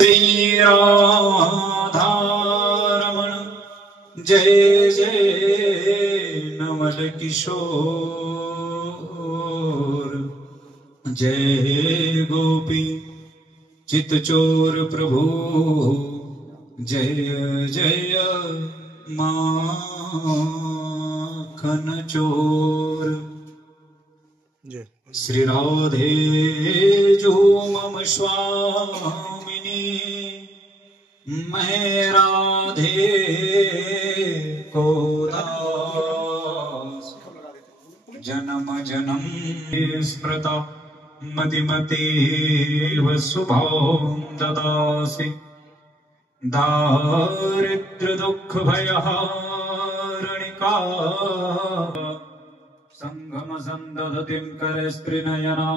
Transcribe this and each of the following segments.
श्री राधारमण जय जय नवल किशोर, जय गोपी चितचोर प्रभु, जय जय माखन चोर। श्री राधे जो मम स्वामिनी, मैं राधे को दास। जन्म जन्म स्मृता मतिमतीव शुभं ददासि। दारिद्र्य दुःख भयहारिणिका, संगम संदधतिं करे स्त्रीनयना,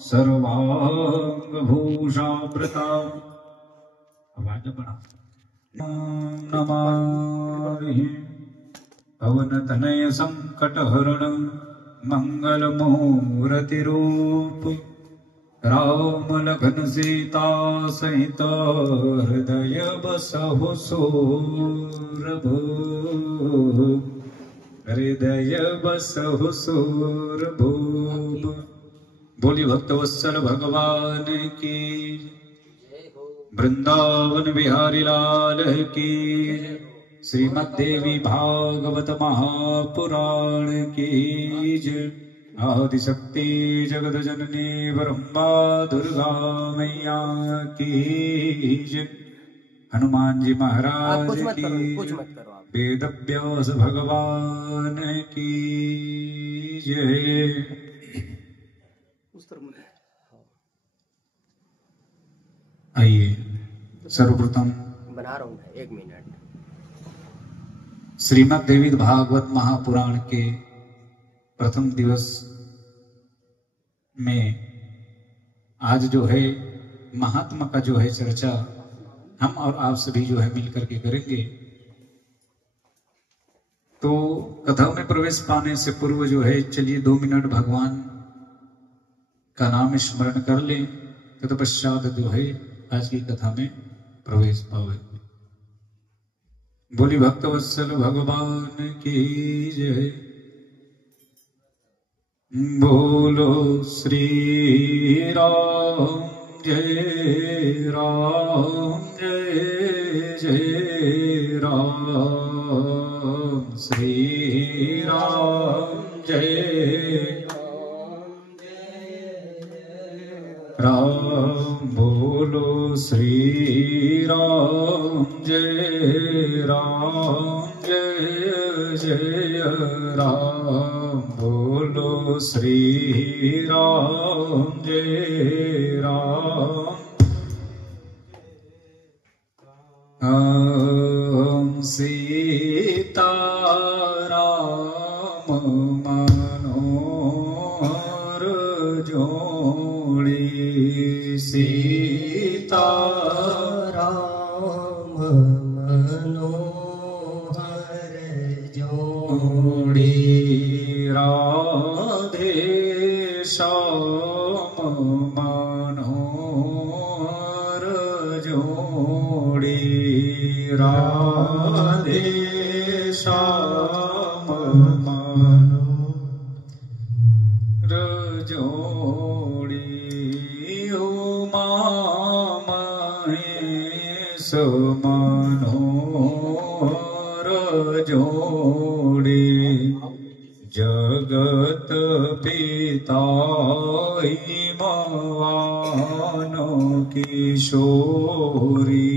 सर्वांग भूषा प्रता। आवाज बड़ा नमामि पवन तनय संकट हरण, मंगल मूर्ति रूप, राम लखन सीता सहित, हृदय बसहु सूरभूप, हृदय बसहु सूरभूप। बोली भक्तवत्सल भगवान की, वृंदावन बिहारी लाल की, श्रीमद्देवी भागवत महापुराण की जय। आदिशक्ति जगत जननी ब्रह्मा दुर्गा मैया की जय। हनुमान जी महाराज की, वेद व्यास भगवान की जय। आइए सर्वप्रथम बना रहा हूँ 1 मिनट। श्रीमद्देवी भागवत महापुराण के प्रथम दिवस में आज जो है महात्मा का जो है चर्चा हम और आप सभी जो है मिलकर के करेंगे। तो कथा में प्रवेश पाने से पूर्व जो है चलिए 2 मिनट भगवान का नाम स्मरण कर लें, तत्पश्चात जो है आज की कथा में प्रवेश पावे। बोली भक्तवत्सल भगवान की जय। बोलो श्री राम जय राम, जय जय राम। श्री राम जय राम, बोलो श्री राम जय राम, जय जय राम। बोलो श्री राम जय राम। ओम सीता राम मनोहर जोड़ी, सीता राम मनोहर जोड़ी, राधे श्याम मनोहर जोड़ी, राधे श्याम मनोहर जोड़ी। उमा महेश मनोहर जोड़ी, जगत पिता हिमवान किशोरी,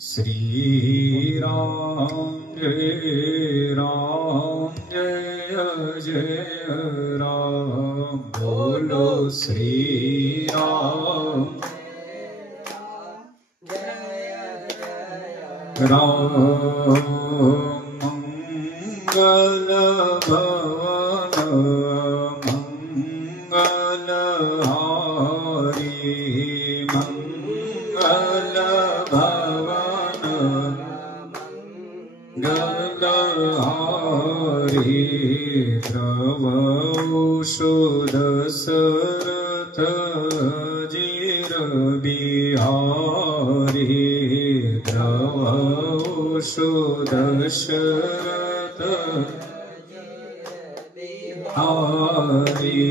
श्री राम जय राम, जय जय राम। बोलो श्री राम राम। मंगल भवन मंगल हारी, मंगल भवन मंगल हारी, द्रवौषध सरथ जीर बिहारी, द्रवशु दशरथ हरि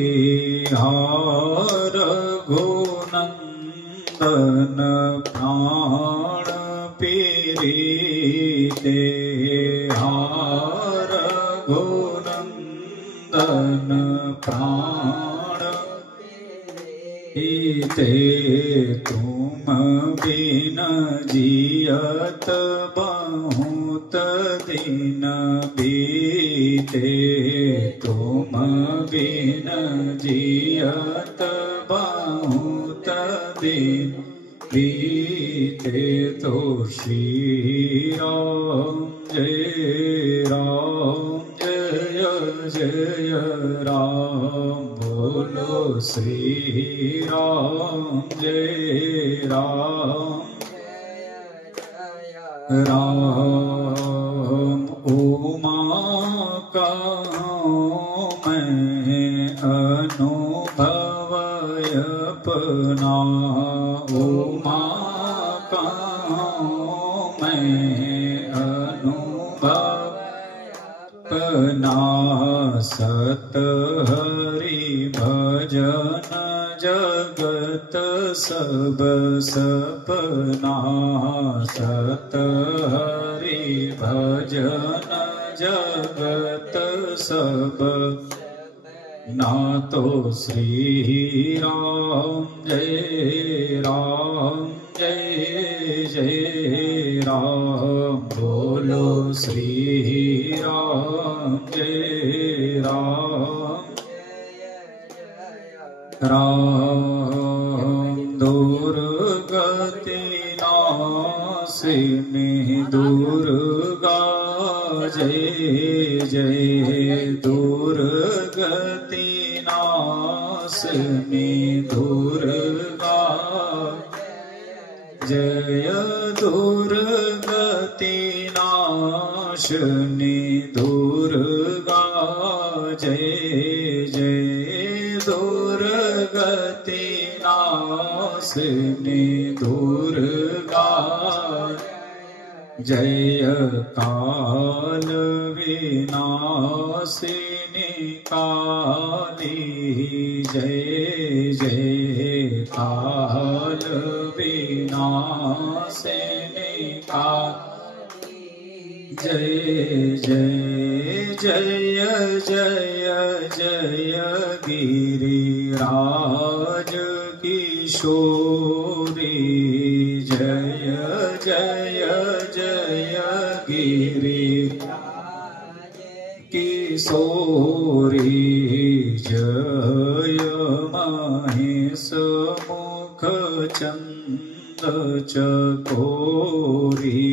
रघुनंदन प्राण पीरीते रघुनंदन प्राण पीरीते तुम बिन जियत बहुत दिन बीते तुम बिन जियत बहुत दिन बीते तो श्री राम जय जय राम बोलो श्री राम जय राम उमा का मैं अनुभव अपना उमा का मैं अनुभव अपना सत हरि भजन जगत सब सपना सत हरि भजन जगत सब ना तो श्री राम जय जय राम बोलो श्री राम जय राम दुर्गति नाशिनी दुर्गा जय जय दुर्गति नाशिनी दुर्गा जय दुर्गति नाशिनी दुर्गा जय जय दुर्गति नाशिनी दुर्गा जय काल विनाशिनी काली जय जय काल विनाशिनी काली जय जय जय जय गिरिराज किशोरी जय जय जय गिरि किशोरी जय महेश मुख चंद चकोरी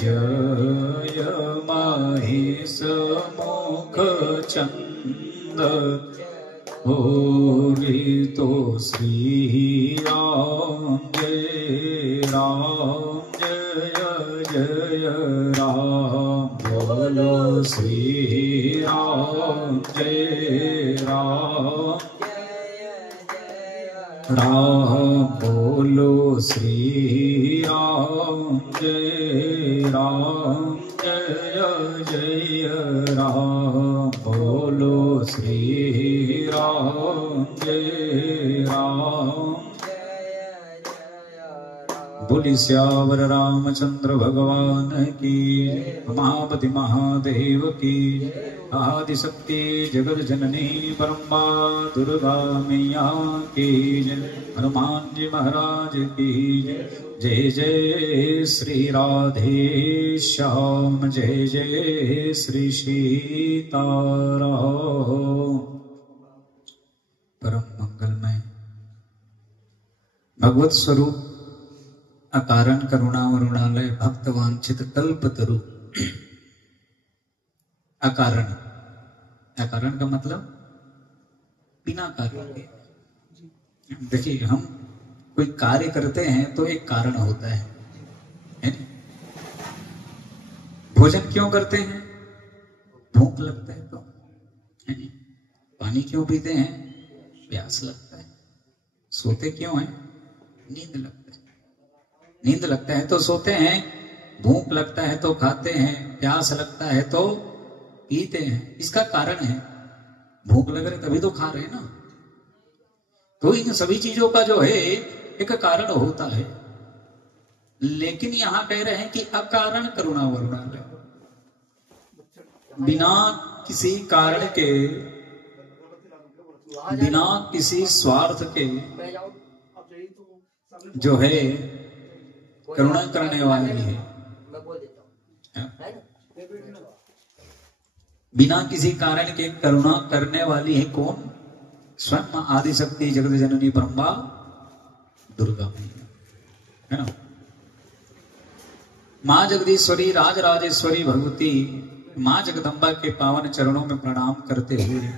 जय महेश मुख चंद होरी तो श्री राम जय जय राम बोलो श्री राम जय राम बोलो श्री राम जय जय राम बोलो श्री राम जय राम बोली श्यावर रामचंद्र भगवान की उमापति महादेव की आदिशक्ति जगत जननी ब्रह्मा दुर्गा मैया की हनुमान जी महाराज की जय जय श्री राधे श्याम जय जय श्री सीताराम। परम मंगलमय भगवत स्वरूप अकारण करुणा वरुणालय भक्त वांछित कल्प तरु। अकारण, अकारण का मतलब बिना कारण के। देखिए हम कोई कार्य करते हैं तो एक कारण होता है नहीं? भोजन क्यों करते हैं? भूख लगता है तो, है नहीं? पानी क्यों पीते हैं? प्यास लगता है। सोते क्यों हैं? नींद लगता है। नींद लगता है तो सोते हैं, भूख लगता है तो खाते हैं, प्यास लगता है तो पीते हैं। इसका कारण है, भूख लग रही तभी तो खा रहे हैं ना। तो इन सभी चीजों का जो है एक कारण होता है। लेकिन यहां कह रहे हैं कि अकारण करुणा वरुणालय, बिना किसी कारण के, बिना किसी स्वार्थ के जो है करुणा करने वाली है। बिना किसी कारण के करुणा करने वाली है कौन? स्वयं आदि शक्ति जगत जननी ब्रह्मा दुर्गा मैया, है ना। मां जगदीश्वरी राज राजेश्वरी भगवती मां जगदम्बा के पावन चरणों में प्रणाम करते हुए,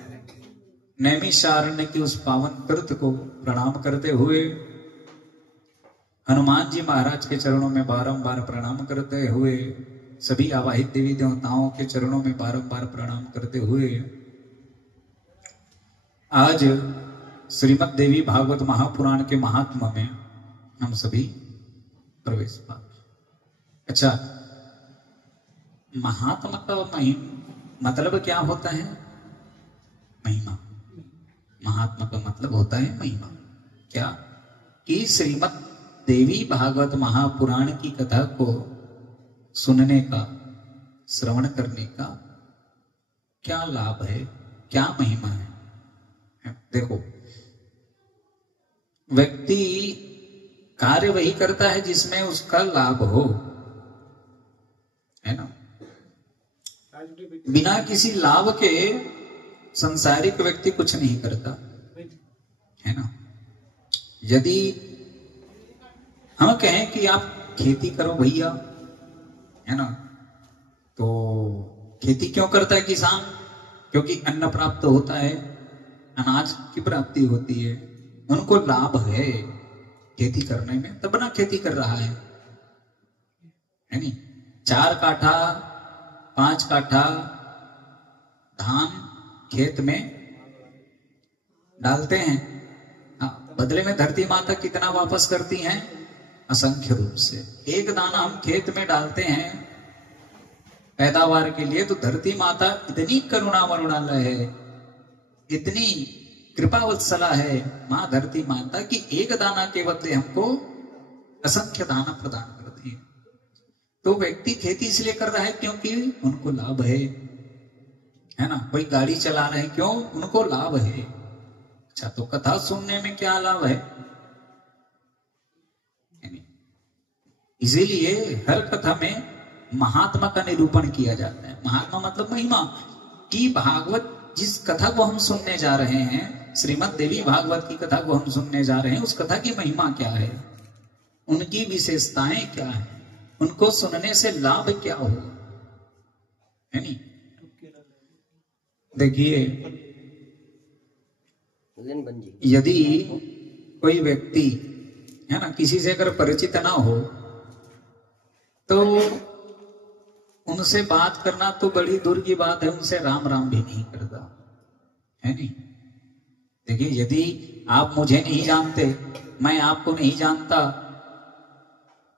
नैमिषारण्य की उस पावन कृत को प्रणाम करते हुए, हनुमान जी महाराज के चरणों में बारंबार प्रणाम करते हुए, सभी आवाहित देवी देवताओं के चरणों में बारंबार प्रणाम करते हुए, आज श्रीमद् देवी भागवत महापुराण के महात्मा में हम सभी प्रवेश पा। अच्छा, महात्मा का मतलब क्या होता है? महिमा। महात्मा का मतलब होता है महिमा। क्या? कि श्रीमद् देवी भागवत महापुराण की कथा को सुनने का, श्रवण करने का क्या लाभ है, क्या महिमा है? देखो, व्यक्ति कार्य वही करता है जिसमें उसका लाभ हो, है ना। बिना किसी लाभ के संसारिक व्यक्ति कुछ नहीं करता, है ना। यदि हम कहें कि आप खेती करो भैया, है ना, तो खेती क्यों करता है किसान? क्योंकि अन्न प्राप्त होता है, अनाज की प्राप्ति होती है, उनको लाभ है खेती करने में, तब ना खेती कर रहा है नहीं। 4 काठा 5 काठा धान खेत में डालते हैं, बदले में धरती माता कितना वापस करती हैं? असंख्य रूप से। एक दाना हम खेत में डालते हैं पैदावार के लिए, तो धरती माता इतनी करुणा वरुणालय है, इतनी कृपावत्सला है मां धरती माता की एक दाना के बदले हमको असंख्य दाना प्रदान करती है। तो व्यक्ति खेती इसलिए कर रहा है क्योंकि उनको लाभ है ना। कोई गाड़ी चला रहे हैं, क्यों? उनको लाभ है। अच्छा, तो कथा सुनने में क्या लाभ है? इसीलिए हर कथा में महात्मा का निरूपण किया जाता है। महात्मा मतलब महिमा की। भागवत जिस कथा को हम सुनने जा रहे हैं, श्रीमद् देवी भागवत की कथा को हम सुनने जा रहे हैं, उस कथा की महिमा क्या है, उनकी विशेषताएं क्या है, उनको सुनने से लाभ क्या हो, है नहीं। देखिए, यदि कोई व्यक्ति, है ना, किसी से अगर परिचित ना हो तो उनसे बात करना तो बड़ी दूर की बात है, उनसे राम राम भी नहीं करता, है नहीं। देखिए, यदि आप मुझे नहीं जानते, मैं आपको नहीं जानता,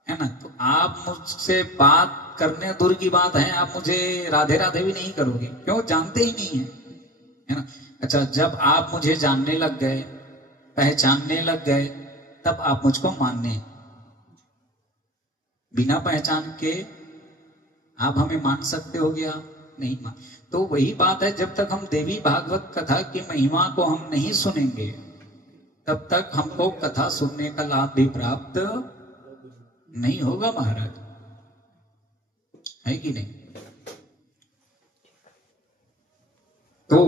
है ना, तो आप मुझसे बात करने दूर की बात है, आप मुझे राधे राधे भी नहीं करोगे, क्यों? जानते ही नहीं है ना। अच्छा, जब आप मुझे जानने लग गए, पहचानने लग गए, तब आप मुझको मानने। बिना पहचान के आप हमें मान सकते हो क्या? नहीं मान। तो वही बात है, जब तक हम देवी भागवत कथा की महिमा को हम नहीं सुनेंगे, तब तक हमको कथा सुनने का लाभ भी प्राप्त नहीं होगा महाराज, है कि नहीं। तो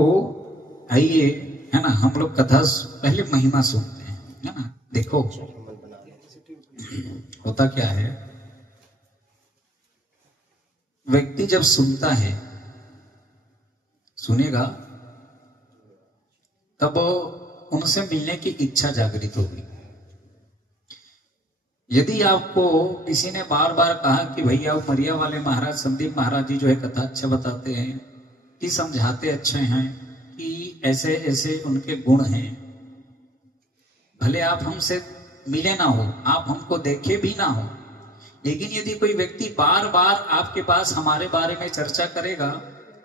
आइए, है ना, हम लोग कथा पहले महिमा सुनते हैं, है ना। देखो होता क्या है, व्यक्ति जब सुनता है, सुनेगा, तब उनसे मिलने की इच्छा जागृत होगी। यदि आपको किसी ने बार बार कहा कि भैया मरिया वाले महाराज संदीप महाराज जी जो है कथा अच्छा बताते हैं, कि समझाते अच्छे हैं, कि ऐसे ऐसे उनके गुण हैं, भले आप हमसे मिले ना हो, आप हमको देखे भी ना हो, लेकिन यदि कोई व्यक्ति बार बार आपके पास हमारे बारे में चर्चा करेगा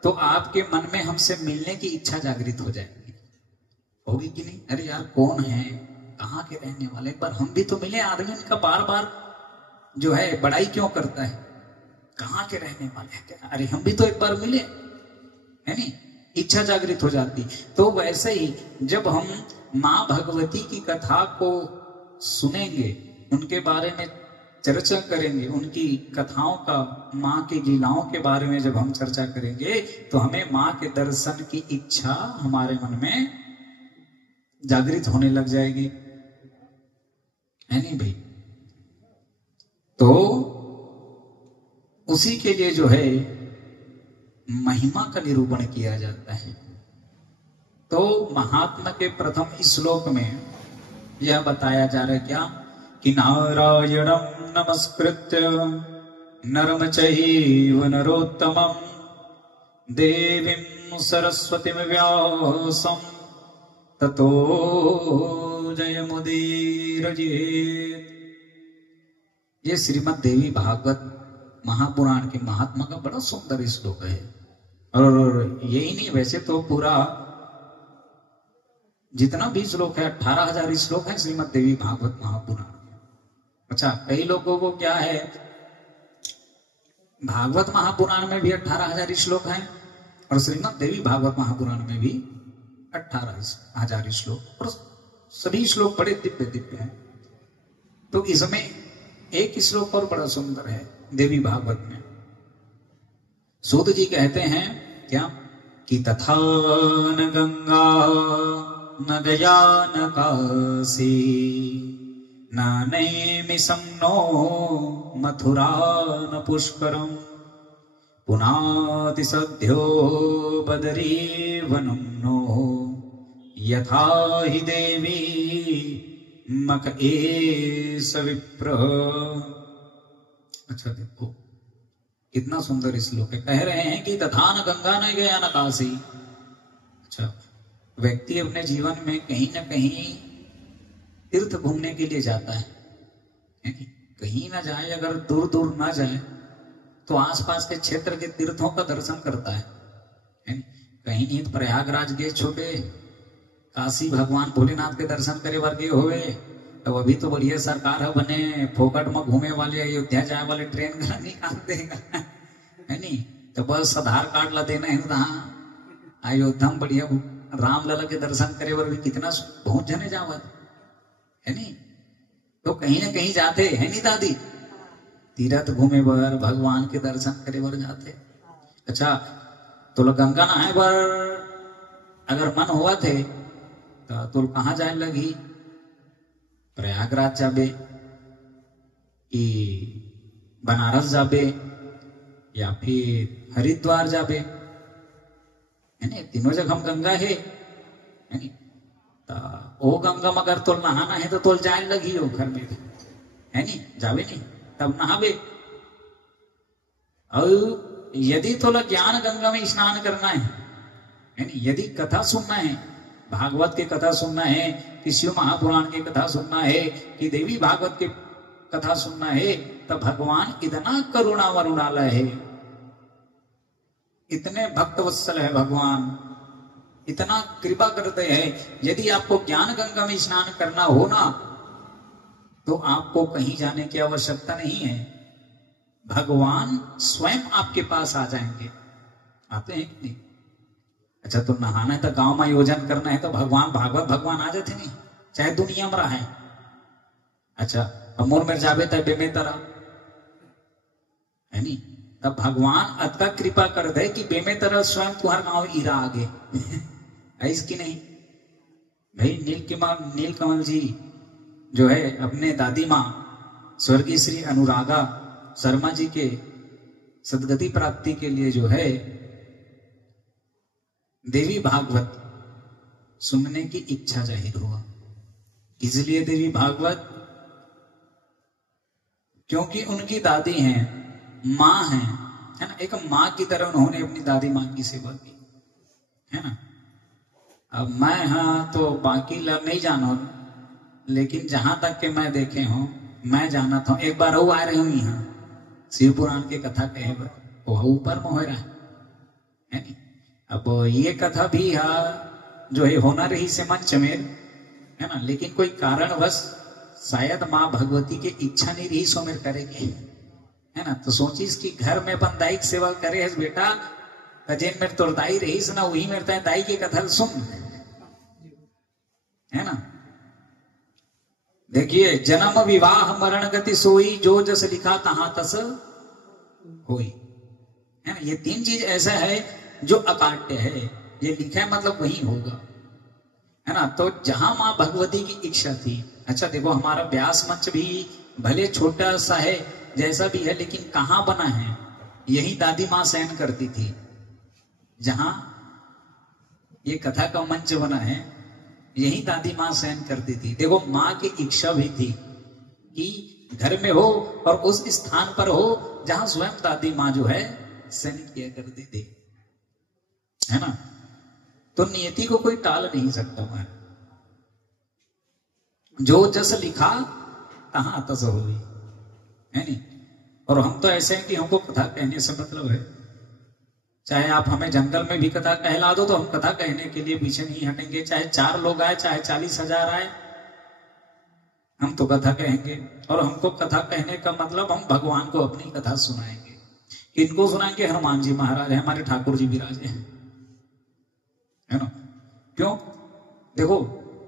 तो आपके मन में हमसे मिलने की इच्छा जागृत हो जाएगी, होगी कि नहीं? अरे यार कौन है, कहाँ के रहने वाले, एक बार हम भी तो मिले। आदमी इनका बार बार जो है बड़ाई क्यों करता है, कहाँ के रहने वाले हैं, अरे हम भी तो एक बार मिले, है नहीं? इच्छा जागृत हो जाती। तो वैसे ही जब हम माँ भगवती की कथा को सुनेंगे, उनके बारे में चर्चा करेंगे, उनकी कथाओं का, माँ की लीलाओं के बारे में जब हम चर्चा करेंगे तो हमें माँ के दर्शन की इच्छा हमारे मन में जागृत होने लग जाएगी, है नहीं भाई? तो उसी के लिए जो है महिमा का निरूपण किया जाता है। तो महात्मा के प्रथम श्लोक में यह बताया जा रहा है क्या कि नारायणं नमस्कृत्य नरं चैव नरोत्तमं देवीं सरस्वतीं व्यासं ततो जयमुदीरयेत्। ये श्रीमद् देवी भागवत महापुराण के महात्मा का बड़ा सुंदर श्लोक है। और यही नहीं, वैसे तो पूरा जितना भी श्लोक है 18,000 श्लोक है श्रीमद् देवी भागवत महापुराण। अच्छा, कई लोगों को क्या है, भागवत महापुराण में भी 18,000 श्लोक हैं और श्रीमद् देवी भागवत महापुराण में भी 18,000 श्लोक, और सभी श्लोक बड़े दिव्य दिव्य हैं। तो इसमें एक श्लोक और बड़ा सुंदर है देवी भागवत में। सूत जी कहते हैं क्या कि तथा न गंगा न गया न काशी न नैमिषं नो मथुरा न पुष्करम पुनाति सद्यो बदरी वनं नो यथा हि देवी मक एष विप्र। अच्छा देखो कितना सुंदर श्लोक है। कह रहे हैं कि तथा न गंगा न गया न काशी। अच्छा, व्यक्ति अपने जीवन में कहीं ना कहीं तीर्थ घूमने के लिए जाता है कि कहीं ना जाए, अगर दूर दूर ना जाए तो आसपास के क्षेत्र के तीर्थों का दर्शन करता है। कहीं नहीं तो प्रयागराज गए छोटे, काशी भगवान भोलेनाथ के दर्शन करे वर्गे होवे, तो अभी तो बढ़िया सरकार है बने, फोकट में घूमे वाले, अयोध्या जाए वाले ट्रेन का निकाल देगा, है नहीं? तो बस आधार कार्ड ला देना है, अयोध्या में बढ़िया राम लला के दर्शन करे वर्गे कितना बहुत जने जावत, है नहीं? तो कहीं ना कहीं जाते है नहीं दादी, तीर्थ घूमे बर, भगवान के दर्शन करे बर जाते। अच्छा, तो गंगा नहाए बर अगर मन हुआ थे तो कहाँ जाए लगी? प्रयागराज जाबे कि बनारस जाबे या फिर हरिद्वार जाबे, है नहीं? तीनों जगह हम गंगा है नहीं? तो ओ गंगा मगर तोल नहाना है तो तोल जाए लगी हो घर में, है नहीं? जाबे नहीं तब नहाबे। और यदि तोला ज्ञान गंगा में स्नान करना है नहीं? यदि कथा सुनना है, भागवत की कथा सुनना है, कि शिव महापुराण की कथा सुनना है, कि देवी भागवत की कथा सुनना है, तो भगवान इतना करुणा वरुणालय है, इतने भक्त वत्सल है भगवान, इतना कृपा करते हैं। यदि आपको ज्ञान गंगा में स्नान करना हो ना, तो आपको कहीं जाने की आवश्यकता नहीं है, भगवान स्वयं आपके पास आ जाएंगे। आते हैं कि नहीं? अच्छा, तो नहाना है तो गांव में आयोजन करना है तो भगवान भागवत भगवान आ जाते नहीं, चाहे दुनिया में रहे। अच्छा, अमूर में जावे तब बेमे तरह, है नहीं? तब भगवान अतका कृपा कर दे कि बेमे तरह स्वयं तुम्हारा गांव इरा आगे है इसकी नहीं भाई। नीलकमल जी जो है अपने दादी माँ स्वर्गीय श्री अनुरागा शर्मा जी के सदगति प्राप्ति के लिए जो है देवी भागवत सुनने की इच्छा जाहिर हुआ। इसलिए देवी भागवत, क्योंकि उनकी दादी हैं, माँ हैं, है ना? एक माँ की तरह उन्होंने अपनी दादी माँ की सेवा की, है ना? अब मैं हाँ तो बाकी लोग नहीं जानो, लेकिन जहां तक के मैं देखे हूं, मैं जाना था। एक बार वो आ रही हूं यहाँ, शिव पुराण के कथा कहे वो ऊपर में हो रहा है नहीं। अब ये कथा भी जो है होना रही से मंच में है ना, लेकिन कोई कारणवश शायद माँ भगवती की इच्छा नहीं रही सो मेरे करेगी है ना। तो सोचिस कि घर में अपन दाई की सेवा करे है बेटा, तजेन मेरे तोर दाई रही ना वही मेरे दाई की कथा सुन है ना। देखिए जन्म विवाह मरण गति सोई, जो जस लिखा तहां तस होई है ना। ये तीन चीज ऐसा है जो अकाट्य है, ये लिखा है मतलब वही होगा है ना। तो जहां मां भगवती की इच्छा थी। अच्छा देखो हमारा व्यास मंच भी भले छोटा सा है जैसा भी है, लेकिन कहां बना है, यही दादी मां सहन करती थी। जहां ये कथा का मंच बना है यही दादी मां सहन करती थी। देखो मां की इच्छा भी थी कि घर में हो और उस स्थान पर हो जहां स्वयं दादी मां जो है सहन किया करती थी है ना। तो नियति को कोई टाल नहीं सकता है। जो जस लिखा तहां तस होई है नहीं। और हम तो ऐसे हैं कि हमको कथा कहने से मतलब है, चाहे आप हमें जंगल में भी कथा कहला दो तो हम कथा कहने के लिए पीछे नहीं हटेंगे। चाहे 4 लोग आए चाहे 40,000 आए, हम तो कथा कहेंगे। और हमको कथा कहने का मतलब हम भगवान को अपनी कथा सुनाएंगे। किनको सुनाएंगे? हनुमान जी महाराज है, हमारे ठाकुर जी विराजे है ना। क्यों? देखो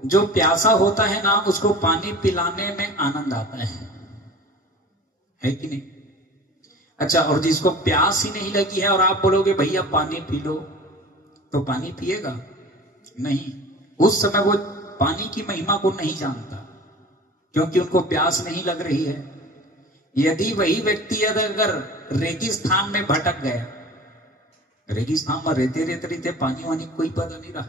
जो प्यासा होता है ना उसको पानी पिलाने में आनंद आता है कि नहीं। अच्छा, और जिसको प्यास ही नहीं लगी है और आप बोलोगे भैया पानी पी लो, तो पानी पिएगा नहीं। उस समय वो पानी की महिमा को नहीं जानता क्योंकि उनको प्यास नहीं लग रही है। यदि वही व्यक्ति अगर रेगिस्तान में भटक गया, रेगिस्तान में रहते रहते पानी वानी कोई पता नहीं रहा,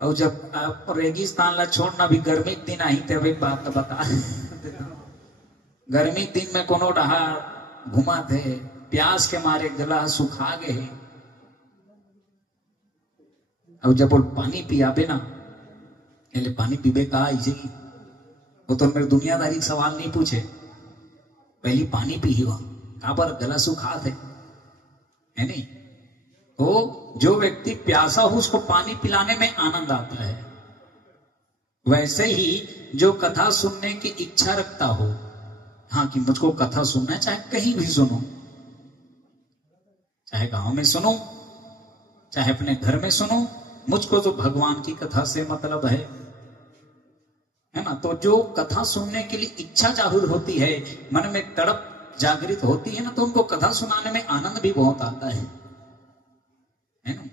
और जब आप रेगिस्तान ला छोड़ना भी गर्मी दिन आई तब एक बात बता गर्मी दिन में कोनो डहार घुमा थे, प्यास के मारे गला सुखा गए। अब जब वो पानी पियाबे ना, पानी पीबे कहा इसे वो तो मेरे दुनियादारी सवाल नहीं पूछे, पहली पानी पी हुआ कहां पर गला सुखा थे है नहीं। तो जो व्यक्ति प्यासा हो उसको पानी पिलाने में आनंद आता है। वैसे ही जो कथा सुनने की इच्छा रखता हो, हाँ कि मुझको कथा सुनना है, चाहे कहीं भी सुनो, चाहे गांव में सुनो चाहे अपने घर में सुनो, मुझको तो भगवान की कथा से मतलब है ना। तो जो कथा सुनने के लिए इच्छा जाहिर होती है, मन में तड़प जागृत होती है ना, तो उनको कथा सुनाने में आनंद भी बहुत आता है ना।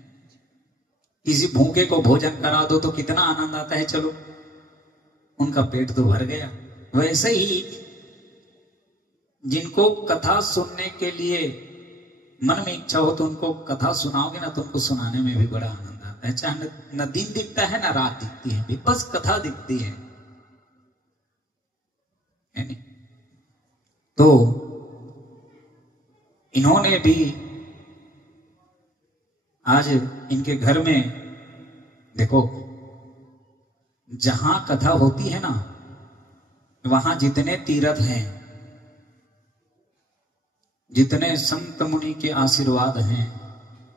किसी भूखे को भोजन करा दो तो कितना आनंद आता है, चलो उनका पेट तो भर गया। वैसे ही जिनको कथा सुनने के लिए मन में इच्छा हो तो उनको कथा सुनाओगे ना, तो उनको सुनाने में भी बड़ा आनंद आता है। चाहे न दिन दिखता है ना रात दिखती है, बस कथा दिखती है नहीं। तो इन्होंने भी आज इनके घर में देखो, जहां कथा होती है ना वहां जितने तीर्थ हैं, जितने संत मुनि के आशीर्वाद हैं,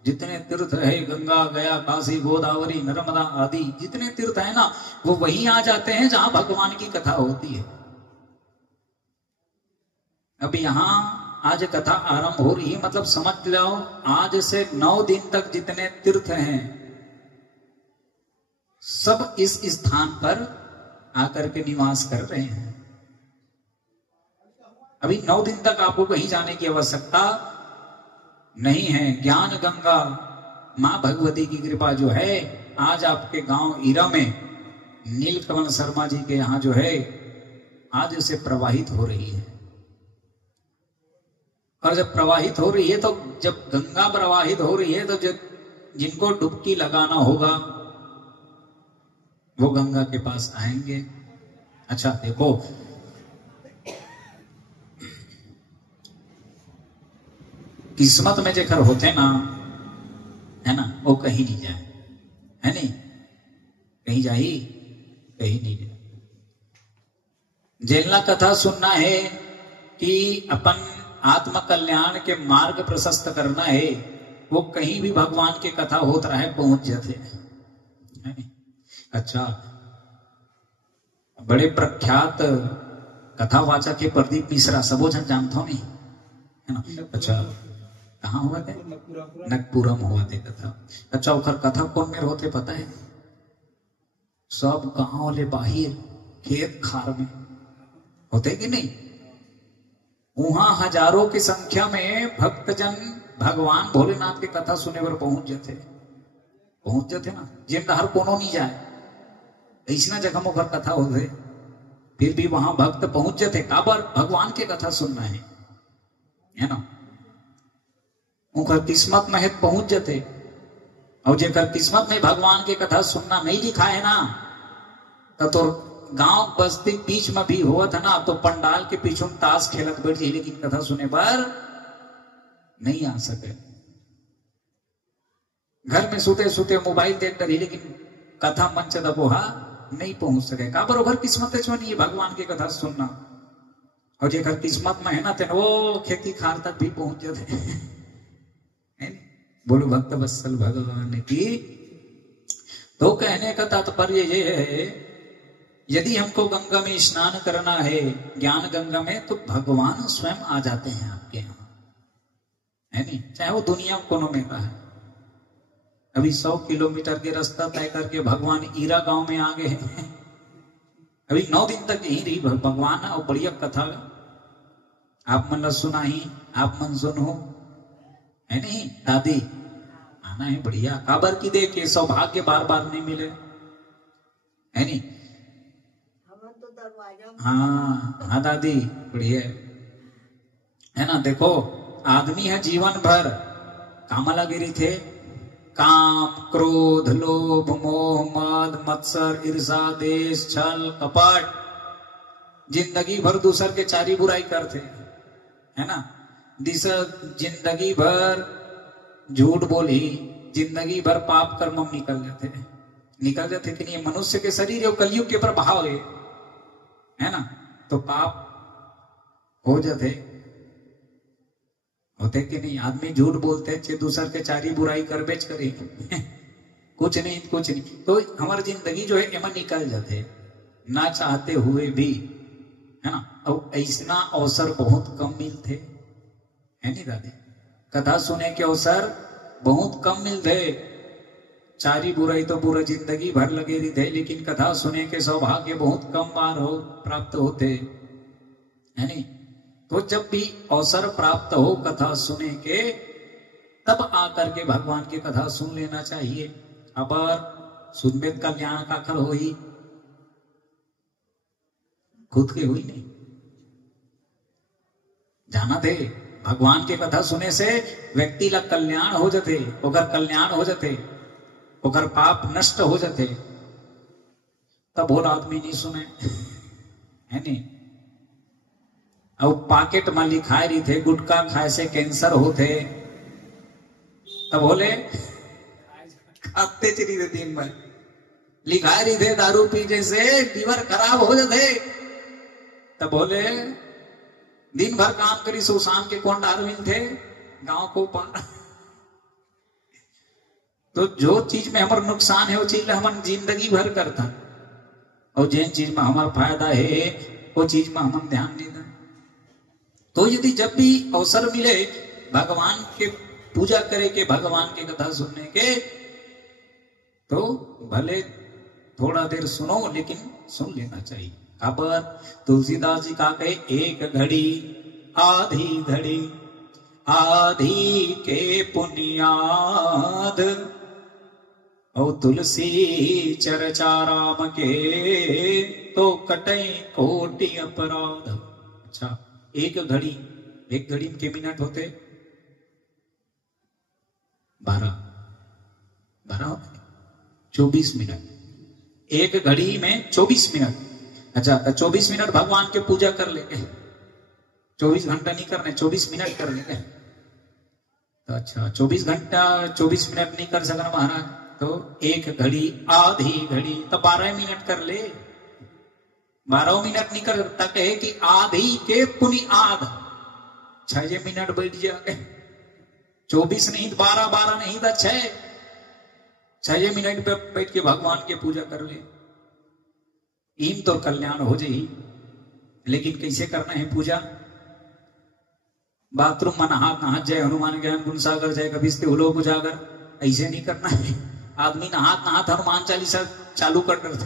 जितने तीर्थ है, गंगा गया काशी गोदावरी नर्मदा आदि जितने तीर्थ है ना, वो वहीं आ जाते हैं जहां भगवान की कथा होती है। अब यहां आज कथा आरंभ हो रही है, मतलब समझ लो आज से 9 दिन तक जितने तीर्थ हैं सब इस स्थान पर आकर के निवास कर रहे हैं। अभी 9 दिन तक आपको कहीं जाने की आवश्यकता नहीं है। ज्ञान गंगा मां भगवती की कृपा जो है आज आपके गांव ईरा में नीलकमल शर्मा जी के यहां जो है आज से प्रवाहित हो रही है। और जब प्रवाहित हो रही है, तो जब गंगा प्रवाहित हो रही है, तो जिनको डुबकी लगाना होगा वो गंगा के पास आएंगे। अच्छा देखो, किस्मत में जेकर होते ना है ना, वो कहीं नहीं जाए है नहीं, कहीं जाई कहीं नहीं जाए। जेलना कथा सुनना है कि अपन आत्म कल्याण के मार्ग प्रशस्त करना है, वो कहीं भी भगवान की कथा होत रहे पहुंच जाते। अच्छा, बड़े प्रख्यात कथावाचक के प्रदीप मिश्रा, सबो जन जानता नहीं है ना। अच्छा, कहाँ हुआ थे? नगपुरम हुआ थे कथा। अच्छा, उखर कथा कौन में होते पता है? सब गांव ले बाहिर खेत खार में होते कि नहीं। वहां हजारों की संख्या में भक्तजन भगवान भोलेनाथ की कथा सुने पर पहुंच जाते ना, जिन हर कोनो नहीं जाए ऐसा जगह में घर कथा होते, फिर भी वहां भक्त पहुंच जाते। काबर? भगवान की कथा सुनना है ना। उनका किस्मत में है पहुंच जाते। और जेकर किस्मत में भगवान की कथा सुनना नहीं लिखा है ना, तो गांव बस्ती बीच में भी हुआ था ना, तो पंडाल के पीछे ताश खेलत बैठ जाए, लेकिन कथा सुने पर नहीं आ सके। घर में सोते सोते मोबाइल देख रही, लेकिन कथा मंच दबोहा नहीं पहुंच सके। का बरोबर किस्मत नहीं है भगवान की कथा सुनना। और जेकर किस्मत में है ना, तो वो खेती खार तक भी पहुंच जाते है। बोलो भक्त वत्सल भगवान की। तो कहने का तात्पर्य ये है, यदि हमको गंगा में स्नान करना है, ज्ञान गंगा में, तो भगवान स्वयं आ जाते हैं आपके यहाँ, है नहीं। चाहे वो दुनिया कोनो में का है। अभी 100 किलोमीटर के रास्ता तय करके भगवान ईरा गांव में आ गए हैं। अभी 9 दिन तक यही रही भगवान। और बढ़िया कथा आप मन सुना ही, आप मन सुनो, है नहीं दादी। आना है बढ़िया। काबर की देखिए सौभाग्य बार बार नहीं मिले, है नहीं। हाँ दादी बढ़िया है ना। देखो आदमी है जीवन भर कामलागिरी थे, काम क्रोध लोभ मोह मद मत्सर ईर्षा देश छल कपट, जिंदगी भर दूसर के चारी बुराई करते, है ना। जिंदगी भर झूठ बोली, जिंदगी भर पाप कर्म निकल जाते कि नहीं। मनुष्य के शरीर और कलयुग के प्रभाव है ना, तो पाप हो जाते होते कि नहीं। आदमी झूठ बोलते चे, दूसर के चारी बुराई कर बेच करे कुछ नहीं। तो हमारी जिंदगी जो है एमा निकल जाते ना चाहते हुए भी, है ना। और ऐसा अवसर बहुत कम मिलते, है नहीं दादी। कथा सुने के अवसर बहुत कम मिलते। चारी बुराई तो पूरा जिंदगी भर लगे रही, लेकिन कथा सुने के सौभाग्य बहुत कम बार प्राप्त होते, है नहीं। तो जब भी अवसर प्राप्त हो कथा सुने के, तब आकर के भगवान की कथा सुन लेना चाहिए। अबर सुनबेद कल्याण का कर होई, खुद के हुई नहीं जाना थे। भगवान की कथा सुने से व्यक्ति का कल्याण हो जाते, ओकर कल्याण हो जाते, ओकर पाप नष्ट हो जाते। तब बोल आदमी नहीं सुने, है नहीं। और पाकेट में लिखाए रही थे गुटखा खाए से कैंसर होते, तब बोले खाते चली थे। दिन भर लिखाए रही थे दारू पी जैसे लीवर खराब हो जाते, तब बोले दिन भर काम करी सो शाम के कौन डारविन थे गांव को पार। तो जो चीज में हमारा नुकसान है वो चीज हम जिंदगी भर करता, और जिन चीज में हमारा फायदा है वो चीज में हम ध्यान नहीं दें। तो यदि जब भी अवसर मिले भगवान के पूजा करे के, भगवान की कथा सुनने के, तो भले थोड़ा देर सुनो, लेकिन सुन लेना चाहिए। अब तुलसीदास जी का कहे, एक घड़ी आधी घड़ी आधी के पुनियाद, और तुलसी चर्चा राम के तो कटई कोटि अपराध। अच्छा, एक घड़ी में के मिनट होते 12 होते 24 मिनट। एक घड़ी में 24 मिनट। अच्छा, 24 मिनट भगवान के पूजा कर लेंगे, 24 घंटा नहीं करने, 24 मिनट कर लेंगे। तो अच्छा 24 घंटा 24 मिनट नहीं कर सकना महाराज, तो एक घड़ी आधी घड़ी तो 12 मिनट कर ले। 12 मिनट निकल तक है कि आधी के पुनि आध 6 मिनट बैठ जाए, 24 नहीं 12, 12 नहीं था 6 मिनट पे बैठ के भगवान के पूजा कर ले, इन तो कल्याण हो जाए। लेकिन कैसे करना है पूजा? बाथरूम में नहा जय हनुमान ज्ञान गुण सागर जय कबीर उलोक उजागर, ऐसे नहीं करना है। आदमी नहा हनुमान चालीसा चालू कर करते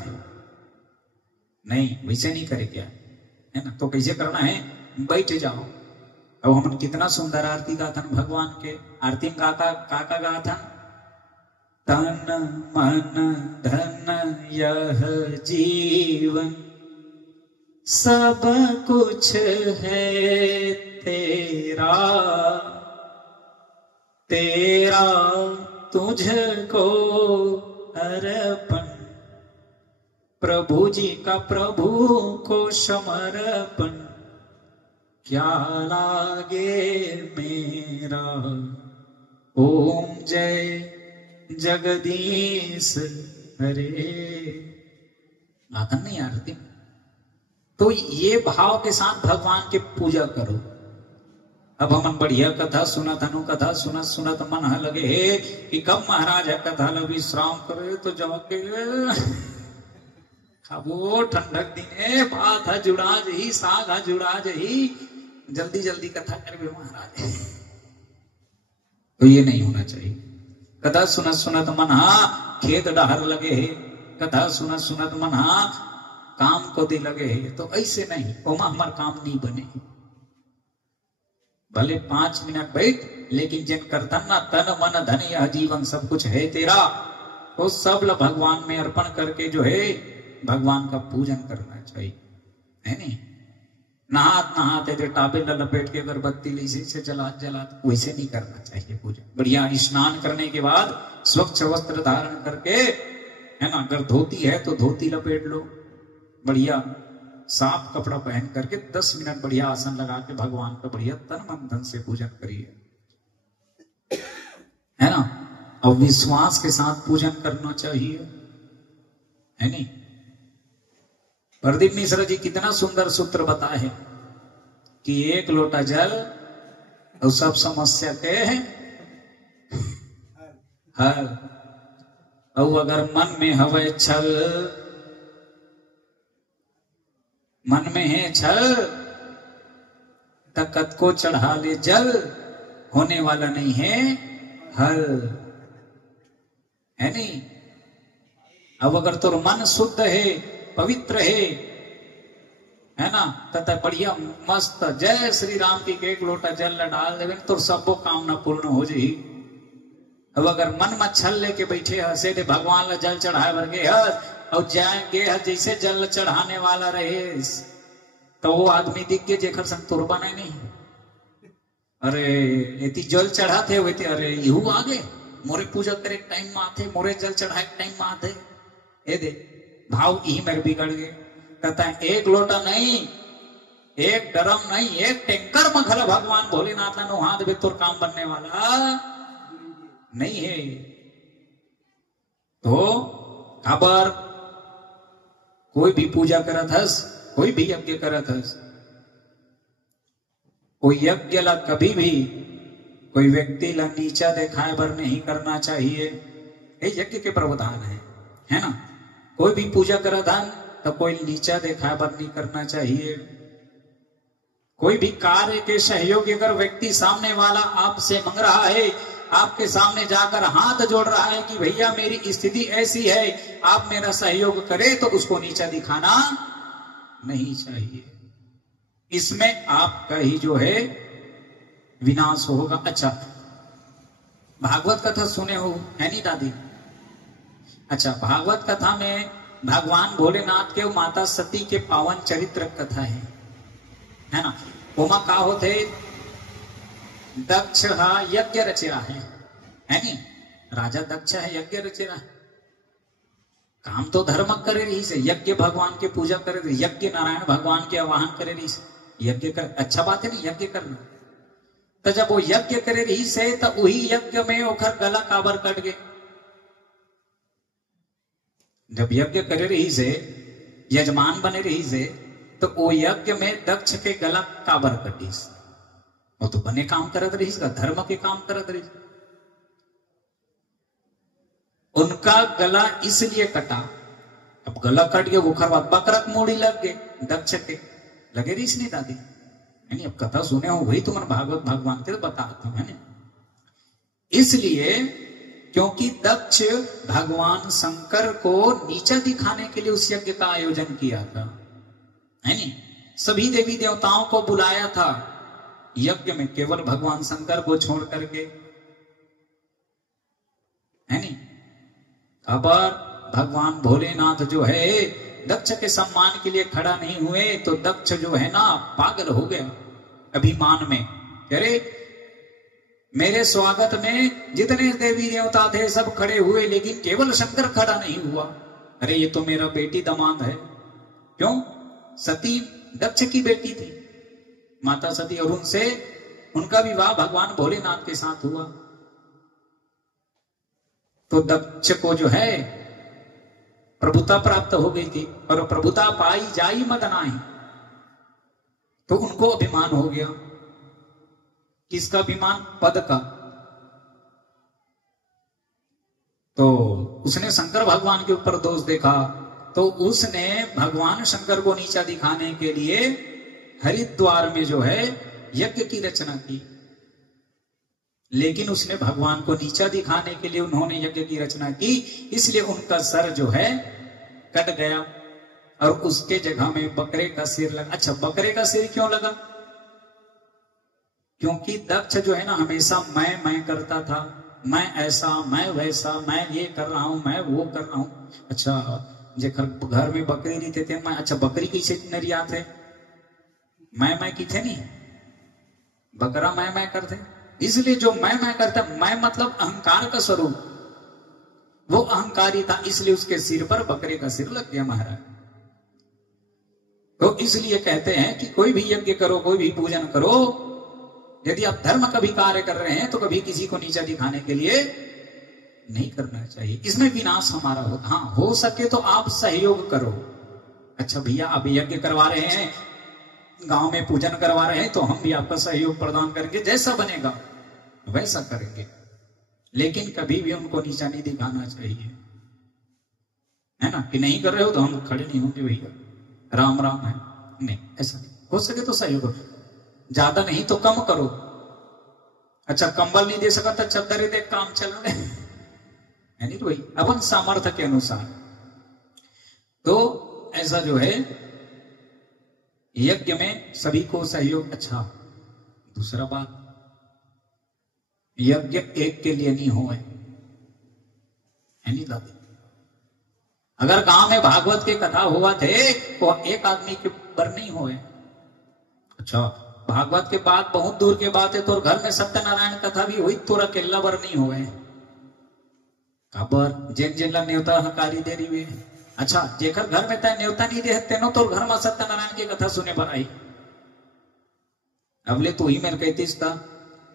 नहीं, वैसे नहीं करे क्या है ना। तो कैसे करना है? बैठ जाओ। अब हम कितना सुंदर आरती गाथन भगवान के। आरती में काका गाथन, तन मन धन यह जीवन सब कुछ है तेरा, तेरा तुझको अर्पण, प्रभु जी का प्रभु को समर्पण, क्या लागे मेरा। ओम जय जगदीश हरे। गाथन नहीं आरती। तो ये भाव के साथ भगवान के पूजा करो। अब हम बढ़िया कथा सुना धनु कथा सुनत मन लगे हे कि कब महाराज कथा ल विश्राम करे तो जाके खाबो ठंडक दिने बात है जुड़ा जही साग है जुड़ा जही जल्दी जल्दी कथा करबे महाराज। तो ये नहीं होना चाहिए। कथा सुनत मन खेत डहर लगे है, कथा सुनत मन काम को दे लगे है, तो ऐसे नहीं। ओमा हमार काम नहीं बने। भले 5 मिनट बैठ, लेकिन जिन करतन ना तन मन धन यह जीवन सब कुछ है तेरा, तो सब ल भगवान में अर्पण करके जो है भगवान का पूजन करना चाहिए, है नहीं। नहाते थे टापे लपेट के अगरबत्ती लीसी से जला वैसे नहीं करना चाहिए पूजा। बढ़िया स्नान करने के बाद स्वच्छ वस्त्र धारण करके, है ना, अगर धोती है तो धोती लपेट लो, बढ़िया साफ कपड़ा पहन करके 10 मिनट बढ़िया आसन लगा के भगवान का बढ़िया तन मन धन से पूजन करिए, है ना। अब विश्वास के साथ पूजन करना चाहिए, है नहीं। प्रदीप मिश्रा जी कितना सुंदर सूत्र बताए हैं कि 1 लोटा जल और सब समस्या के हल। और अगर मन में हवे छल, मन में है छल, तकत को चढ़ा ले जल, होने वाला नहीं है हल, है नहीं। अब अगर तो मन शुद्ध है पवित्र है ना, तथा बढ़िया मस्त जय श्री राम की 1 लोटा जल डाल देवे तो सबो कामना पूर्ण हो जाए। अब अगर मन में छल लेके बैठे हसे दे भगवान ला जल चढ़ाए वर्गे और जाएंगे जैसे जल चढ़ाने वाला रहे तो वो आदमी दिख के जेखर संग तोर बने नहीं। अरे इतनी जल चढ़ाते हुए थे, अरे यू आगे मोरे पूजा करे टाइम में आते, मोरे जल चढ़ाए टाइम में आते, ये दे भाव यही मेरे बिगड़ गए। कहता है 1 लोटा नहीं, 1 ड्रम नहीं, 1 टैंकर में घर भगवान भोलेनाथ नो हाथ में तोर काम बनने वाला नहीं है। तो खबर कोई भी पूजा करत हस, कोई भी यज्ञ करत हस, कोई यज्ञ ला कभी भी कोई व्यक्ति ला नीचा दिखाए बर नहीं करना चाहिए। ये यज्ञ के प्रावधान है ना। कोई भी पूजा करत हन तो कोई नीचा दिखाए बर नहीं करना चाहिए। कोई भी कार्य के सहयोग अगर व्यक्ति सामने वाला आपसे मांग रहा है, आपके सामने जाकर हाथ जोड़ रहा है कि भैया मेरी स्थिति ऐसी है, आप मेरा सहयोग करें, तो उसको नीचा दिखाना नहीं चाहिए। इसमें आपका ही जो है विनाश होगा। अच्छा, भागवत कथा सुने हो है नहीं दादी? अच्छा, भागवत कथा में भगवान भोलेनाथ के माता सती के पावन चरित्र कथा है ना। ओमा का होते दक्ष यज्ञ रचेरा है नहीं। राजा दक्ष है यज्ञ रचेरा, काम तो धर्म करे रही से, यज्ञ भगवान के पूजा करे रही, यज्ञ नारायण भगवान के आवाहन करे रही से, यज्ञ कर अच्छा बात है नहीं यज्ञ करना। तो जब वो यज्ञ करे रही से तो वही यज्ञ में ओखर गला काबर कट गए। जब यज्ञ करे रही से यजमान बने रही से तो वो यज्ञ में दक्ष के गला काबर कटीस, वो तो बने काम करत रही, धर्म के काम करत रही। उनका गला इसलिए कटा, अब गला कट गया, बुखार बकरक मोड़ी लग गए, दक्ष के लगे रही नहीं दादी। यानी अब कथा सुने हो वही तुम्हारे भागवत भगवान के बताता हूं मैंने। इसलिए क्योंकि दक्ष भगवान शंकर को नीचा दिखाने के लिए उस यज्ञ का आयोजन किया था, है नहीं, सभी देवी देवताओं को बुलाया था यज्ञ में, केवल भगवान शंकर को छोड़ करके, है नहीं। अब भगवान भोलेनाथ जो है दक्ष के सम्मान के लिए खड़ा नहीं हुए तो दक्ष जो है ना पागल हो गया अभिमान में। अरे मेरे स्वागत में जितने देवी देवता थे सब खड़े हुए, लेकिन केवल शंकर खड़ा नहीं हुआ। अरे ये तो मेरा बेटी दामाद है। क्यों? सती दक्ष की बेटी थी, माता सती, और उनसे उनका विवाह भगवान भोलेनाथ के साथ हुआ। तो दक्ष को जो है प्रभुता प्राप्त हो गई थी, और प्रभुता पाई जाई मद नाही, तो उनको अभिमान हो गया। किसका अभिमान? पद का। तो उसने शंकर भगवान के ऊपर दोष देखा, तो उसने भगवान शंकर को नीचा दिखाने के लिए हरिद्वार में जो है यज्ञ की रचना की। लेकिन उसने भगवान को नीचा दिखाने के लिए उन्होंने यज्ञ की रचना की, इसलिए उनका सर जो है कट गया और उसके जगह में बकरे का सिर लगा। अच्छा, बकरे का सिर क्यों लगा? क्योंकि दक्ष जो है ना हमेशा मैं करता था, मैं ऐसा, मैं वैसा, मैं ये कर रहा हूं, मैं वो कर रहा हूं। अच्छा, घर में बकरी नहीं थे मैं, अच्छा बकरी कैसे नरिया थे? मैं की थे नहीं, बकरा मैं करते। इसलिए जो मैं करता, मैं मतलब अहंकार का स्वरूप, वो अहंकारी था, इसलिए उसके सिर पर बकरे का सिर लग गया महाराज। तो इसलिए कहते हैं कि कोई भी यज्ञ करो, कोई भी पूजन करो, यदि आप धर्म का भी कार्य कर रहे हैं तो कभी किसी को नीचा दिखाने के लिए नहीं करना चाहिए, इसमें विनाश हमारा होता। हाँ, हो सके तो आप सहयोग करो। अच्छा भैया, आप यज्ञ करवा रहे हैं, गांव में पूजन करवा रहे हैं, तो हम भी आपका सहयोग प्रदान करेंगे, जैसा बनेगा वैसा करेंगे, लेकिन कभी भी उनको नीचा नहीं दिखाना चाहिए, है ना। कि नहीं कर रहे हो तो हम खड़े नहीं होंगे भैया, राम राम है, नहीं, ऐसा नहीं। हो सके तो सहयोग करो, ज्यादा नहीं तो कम करो। अच्छा, कंबल नहीं दे सका तो चद्दर दे, काम चल रहे है नहीं, तो भाई अपन सामर्थ्य के अनुसार। तो ऐसा जो है यज्ञ में सभी को सहयोग। अच्छा, दूसरा बात, यज्ञ एक के लिए नहीं हो, है नहीं दादी। अगर गांव में भागवत की कथा हुआ थे तो एक आदमी के पर नहीं हुए। अच्छा, भागवत के बाद बहुत दूर के बात है, तो घर में सत्यनारायण कथा भी हुई तो अकेला बर नहीं हुए। काबर जेन जेन ला न्योता हकारी दे रही है। अच्छा, जेकर घर में तय न्योता नहीं दे तेनो तो घर में सत्यनारायण की कथा सुने पर आई। अबले तो ही मैंने कहती था,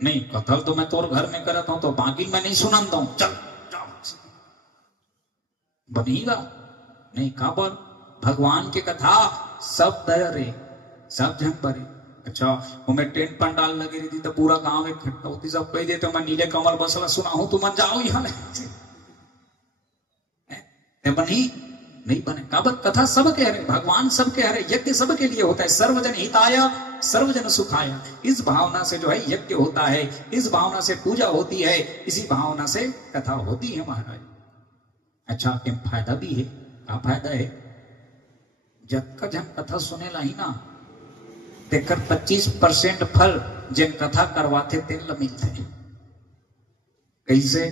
नहीं कथा तो मैं तोर घर में करता हूं, तो बाकी मैं नहीं सुनाता हूं, चल बनेगा नहीं। काबर भगवान की कथा सब दरे, सब जन परे। अच्छा, वो मैं टेंट पंडाल लगी रही थी तो पूरा गांव इकट्ठा होती, सब कह देते मैं नीले कमल बसला सुना हूं, तुम जाओ यहाँ बनी नहीं बने। काबर कथा सब कह रहे, भगवान सब कह रहे, यज्ञ सब के लिए होता है, सर्वजन हिताय सर्वजन सुखाय। इस भावना से जो है यज्ञ होता है, इस भावना से पूजा होती है, इसी भावना से कथा होती है महाराज। अच्छा, फायदा भी है। क्या फायदा है? जब का जन कथा सुने ला ही ना देकर 25% फल जिन कथा करवाते तेन ल मिलते। कैसे?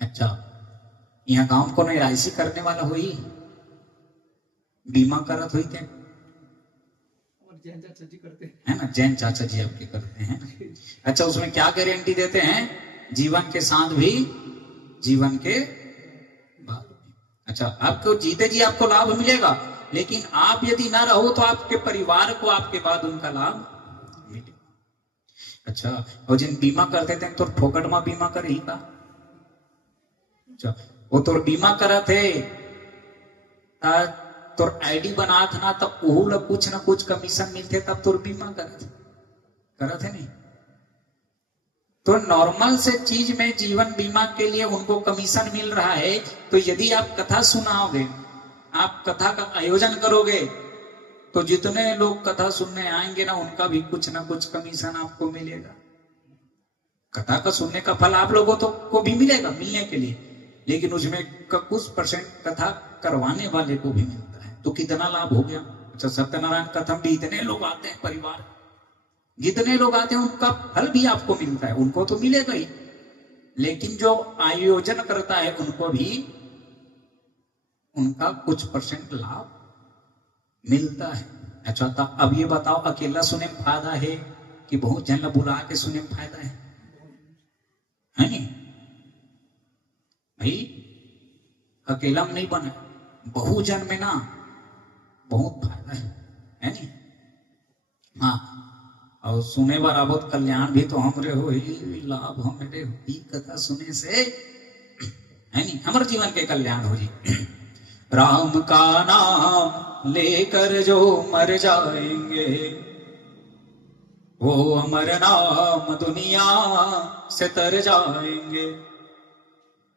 अच्छा, यहाँ गांव को नहीं राइसी करने वाला हुई, बीमा करत हुई थे, जैन चाचा जी करते है ना, जैन चाचा जी आपके करते हैं। अच्छा, उसमें क्या गारंटी देते हैं? जीवन के साथ भी जीवन के बाद। अच्छा, आपको जीते जी आपको लाभ मिलेगा, लेकिन आप यदि ना रहो तो आपके परिवार को आपके बाद उनका लाभ मिलेगा। अच्छा, और जिन बीमा करते थे तो फोकट में बीमा कर ही का। अच्छा, वो तो बीमा करा थे तो आईडी बनात ना तो ओहू ला कुछ ना कुछ कमीशन मिलते तब तो बीमा करत है नहीं। तो नॉर्मल से चीज में जीवन बीमा के लिए उनको कमीशन मिल रहा है, तो यदि आप कथा सुनाओगे, आप कथा का आयोजन करोगे, तो जितने लोग कथा सुनने आएंगे ना उनका भी कुछ ना कुछ कमीशन आपको मिलेगा। कथा का सुनने का फल आप लोगों तो को भी मिलेगा मिलने के लिए, लेकिन उसमें कुछ परसेंट कथा करवाने वाले को भी मिलता है, तो कितना लाभ हो गया। अच्छा, सत्यनारायण कथा भी इतने लोग आते हैं, परिवार जितने लोग आते हैं उनका फल भी आपको मिलता है, उनको तो मिलेगा ही, लेकिन जो आयोजन करता है उनको भी उनका कुछ परसेंट लाभ मिलता है। अच्छा, तो अब ये बताओ, अकेला सुने में फायदा है कि बहुत जन बुला के सुने में फायदा है नहीं भाई? अकेला में नहीं बना, बहुजन में ना बहुत फायदा है नहीं? हाँ, और सुने बराबर कल्याण भी तो हमरे हो ही, लाभ हमरे हो ही कथा सुने से है नहीं, हमारे जीवन के कल्याण हो जी। राम का नाम लेकर जो मर जाएंगे, वो अमर नाम दुनिया से तर जाएंगे।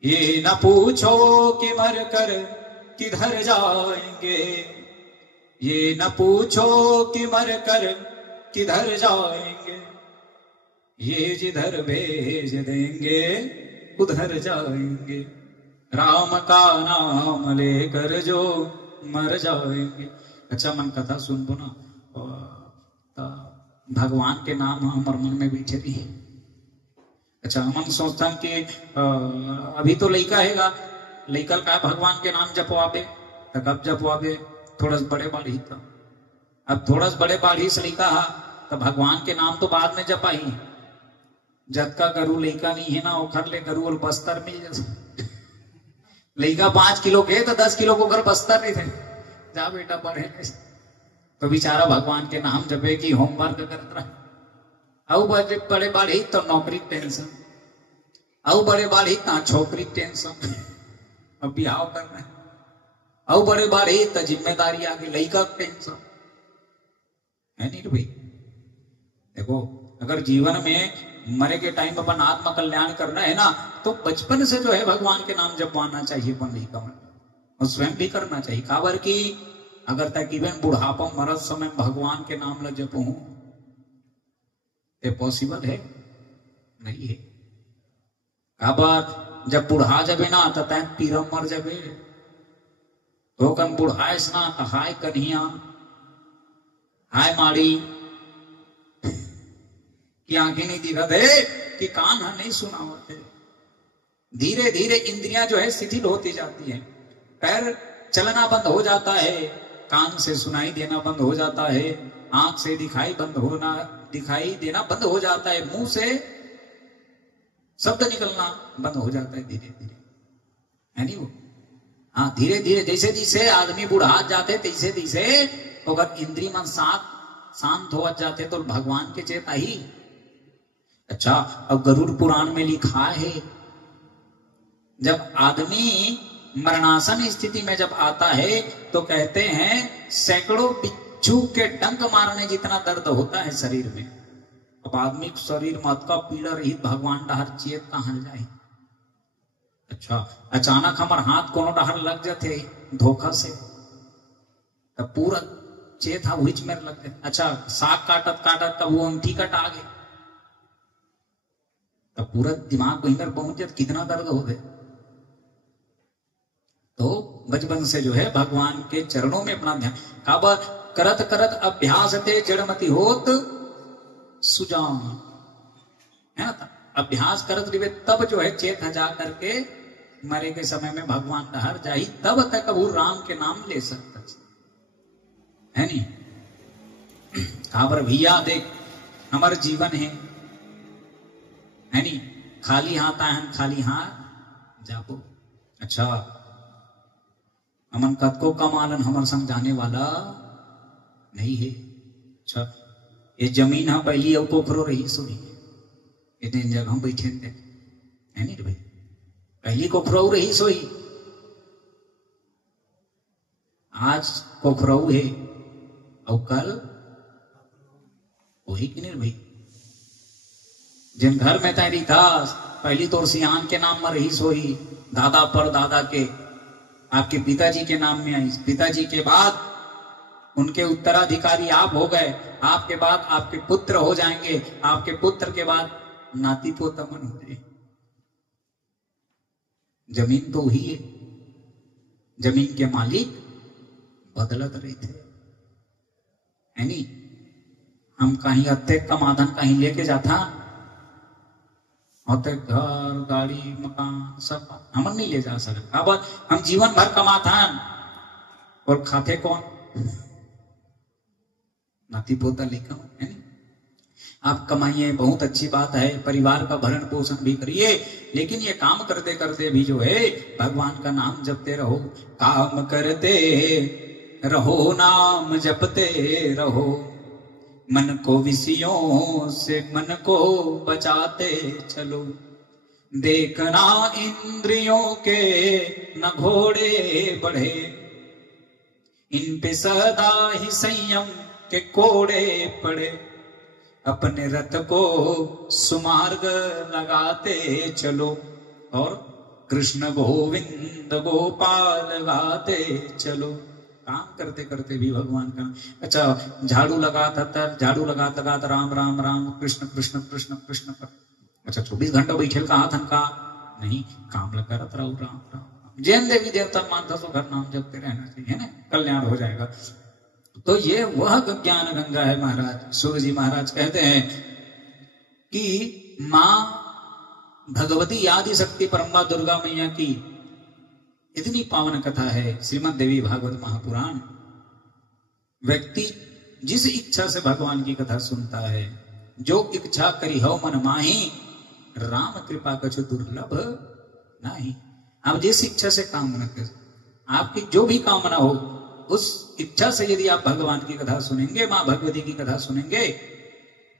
ये न पूछो कि मर कर किधर जाएंगे, ये न पूछो कि मर कर किधर जाएंगे, ये जिधर भेज देंगे उधर जाएंगे। राम का नाम लेकर जो मर जाएंगे। अच्छा, मन कथा सुनबो ना, भगवान के नाम हमार मन में बैठे रही। अच्छा, हम सोचता कि अभी तो लड़का हैगा, लड़का का भगवान के नाम जपवाबे, तो कब जपवाबे, थोड़ा बड़े बाढ़ी था, अब थोड़ा बड़े बाढ़ी से लड़का हा तो भगवान के नाम तो बाद में जपाई। जब का गरु लड़का नहीं है ना, ओखर ले गरु और बस्तर मिल जाए। लड़का 5 किलो के तो 10 किलो को घर बस्तर नहीं थे, जा बेटा पढ़े। तो बेचारा भगवान के नाम जपे की होमवर्क करता रहा। औ बड़े बाढ़ी तो नौकरी टेंशन, औ बड़े बाढ़ी तो छोकरी टेंशन, अब बिहाव करना है, औ बड़े बाढ़ी तो जिम्मेदारी आ गई, लड़का टेंशन है नहीं भाई? देखो, अगर जीवन में मरे के टाइम अपन आत्म कल्याण करना है ना, तो बचपन से जो है भगवान के नाम जपवाना चाहिए अपन लड़का में, और स्वयं भी करना चाहिए। काबर की अगर तकरीबन बुढ़ापा मरद समय भगवान के नाम लग जपू, ये पॉसिबल है नहीं है। काबर जब बुढ़ा जबे ना तो तैन पीरम मर जबे, तो कन बुढ़ाइस ना तो हाय कन्हिया, हाय माड़ी की आंखें नहीं दिखत है, कि कान है नहीं सुनावत है। धीरे धीरे इंद्रियां जो है शिथिल होती जाती है, पैर चलना बंद हो जाता है, कान से सुनाई देना बंद हो जाता है, आंख से दिखाई देना बंद हो जाता है, मुंह से शब्द निकलना बंद हो जाता है धीरे धीरे, है नहीं वो? हाँ, धीरे धीरे जैसे जैसे आदमी बुढ़ा जाते तैसे तैसे अगर इंद्रिय मन शांत हो जाते तो भगवान के चेता ही। अच्छा, अब गरुड़ पुराण में लिखा है, जब आदमी मरणासन स्थिति में जब आता है तो कहते हैं सैकड़ों बिच्छू के डंक मारने जितना दर्द होता है शरीर में। अब आदमी शरीर मत का पीड़ा रहित भगवान डहर चेत कहां जाए। अच्छा, अचानक हमार हाथ कोनो डहर लग जाते धोखा से, तब पूरा चेत हा हुई में लग जाए। अच्छा, साग काटत काटत तब वो अंगठी कट आ गए, तब पूरा दिमाग कहीं पर पहुंच जाए, कितना दर्द हो गए। तो बचपन से जो है भगवान के चरणों में अपना ध्यान, काबा करत करत अभ्यास ते जड़मती होत सुजान है ना। अभ्यास करत रहे तब जो है चेत जा करके मरे के समय में भगवान डहर जाई, तब तक वो राम के नाम ले सकता है नहीं। काबर भैया देख हमारे जीवन है नहीं, खाली हाथ आए खाली हाथ जाबो। अच्छा, अमन कद को कमालन हमारे संग जाने वाला नहीं है। अच्छा, ये जमीन हाँ पहली अब कोखरो रही सोई, इतने जगह हम बैठे थे है नहीं भाई, पहली कोखरो रही सोई। आज कोखरऊ है और कल वही कि नहीं भाई। जिन घर में तेरी था पहली तो सियान के नाम में रही सोई, दादा पर दादा के आपके पिताजी के नाम में आई, पिताजी के बाद उनके उत्तराधिकारी आप हो गए, आपके बाद आपके पुत्र हो जाएंगे, आपके पुत्र के बाद नाती पोता मन हो जाए। जमीन तो ही है, जमीन के मालिक बदलत रहे थे है नी। हम कहीं अत्ते कमाधन कहीं लेके जाता होते, घर गाड़ी मकान सब हम नहीं ले जा सकते। अब हम जीवन भर कमाता और खाते कौन? नाती पोता लेकर है नी। आप कमाइए बहुत अच्छी बात है, परिवार का भरण पोषण भी करिए, लेकिन ये काम करते करते भी जो है भगवान का नाम जपते रहो। काम करते रहो नाम जपते रहो, मन को विषयों से मन को बचाते चलो। देखना इंद्रियों के न घोड़े बढ़े, इन पे सदा ही संयम के कोड़े पड़े। अपने रथ को सुमार्ग लगाते चलो और कृष्ण गोविंद गोपाल गाते चलो। काम करते करते भी भगवान का। अच्छा, झाड़ू झाड़ू लगाता राम राम राम कृष्ण कृष्ण कृष्ण कृष्ण कर। अच्छा 24 घंटा बैठे का हाथ का नहीं, काम लगा रहो राम राम। जैन देवी देवता मानता तो घर नाम जपते रहना चाहिए ना, कल्याण हो जाएगा। तो ये वह ज्ञान गंगा है महाराज। सूर्य जी महाराज कहते हैं कि मां भगवती आदि शक्ति परम्बा दुर्गा मैया की इतनी पावन कथा है श्रीमद् देवी भागवत महापुराण। व्यक्ति जिस इच्छा से भगवान की कथा सुनता है, जो इच्छा करी हो मन माही, राम कृपा कछु दुर्लभ नहीं। आप जिस इच्छा से कामना कर, आपकी जो भी कामना हो उस इच्छा से यदि आप भगवान की कथा सुनेंगे, मां भगवती की कथा सुनेंगे,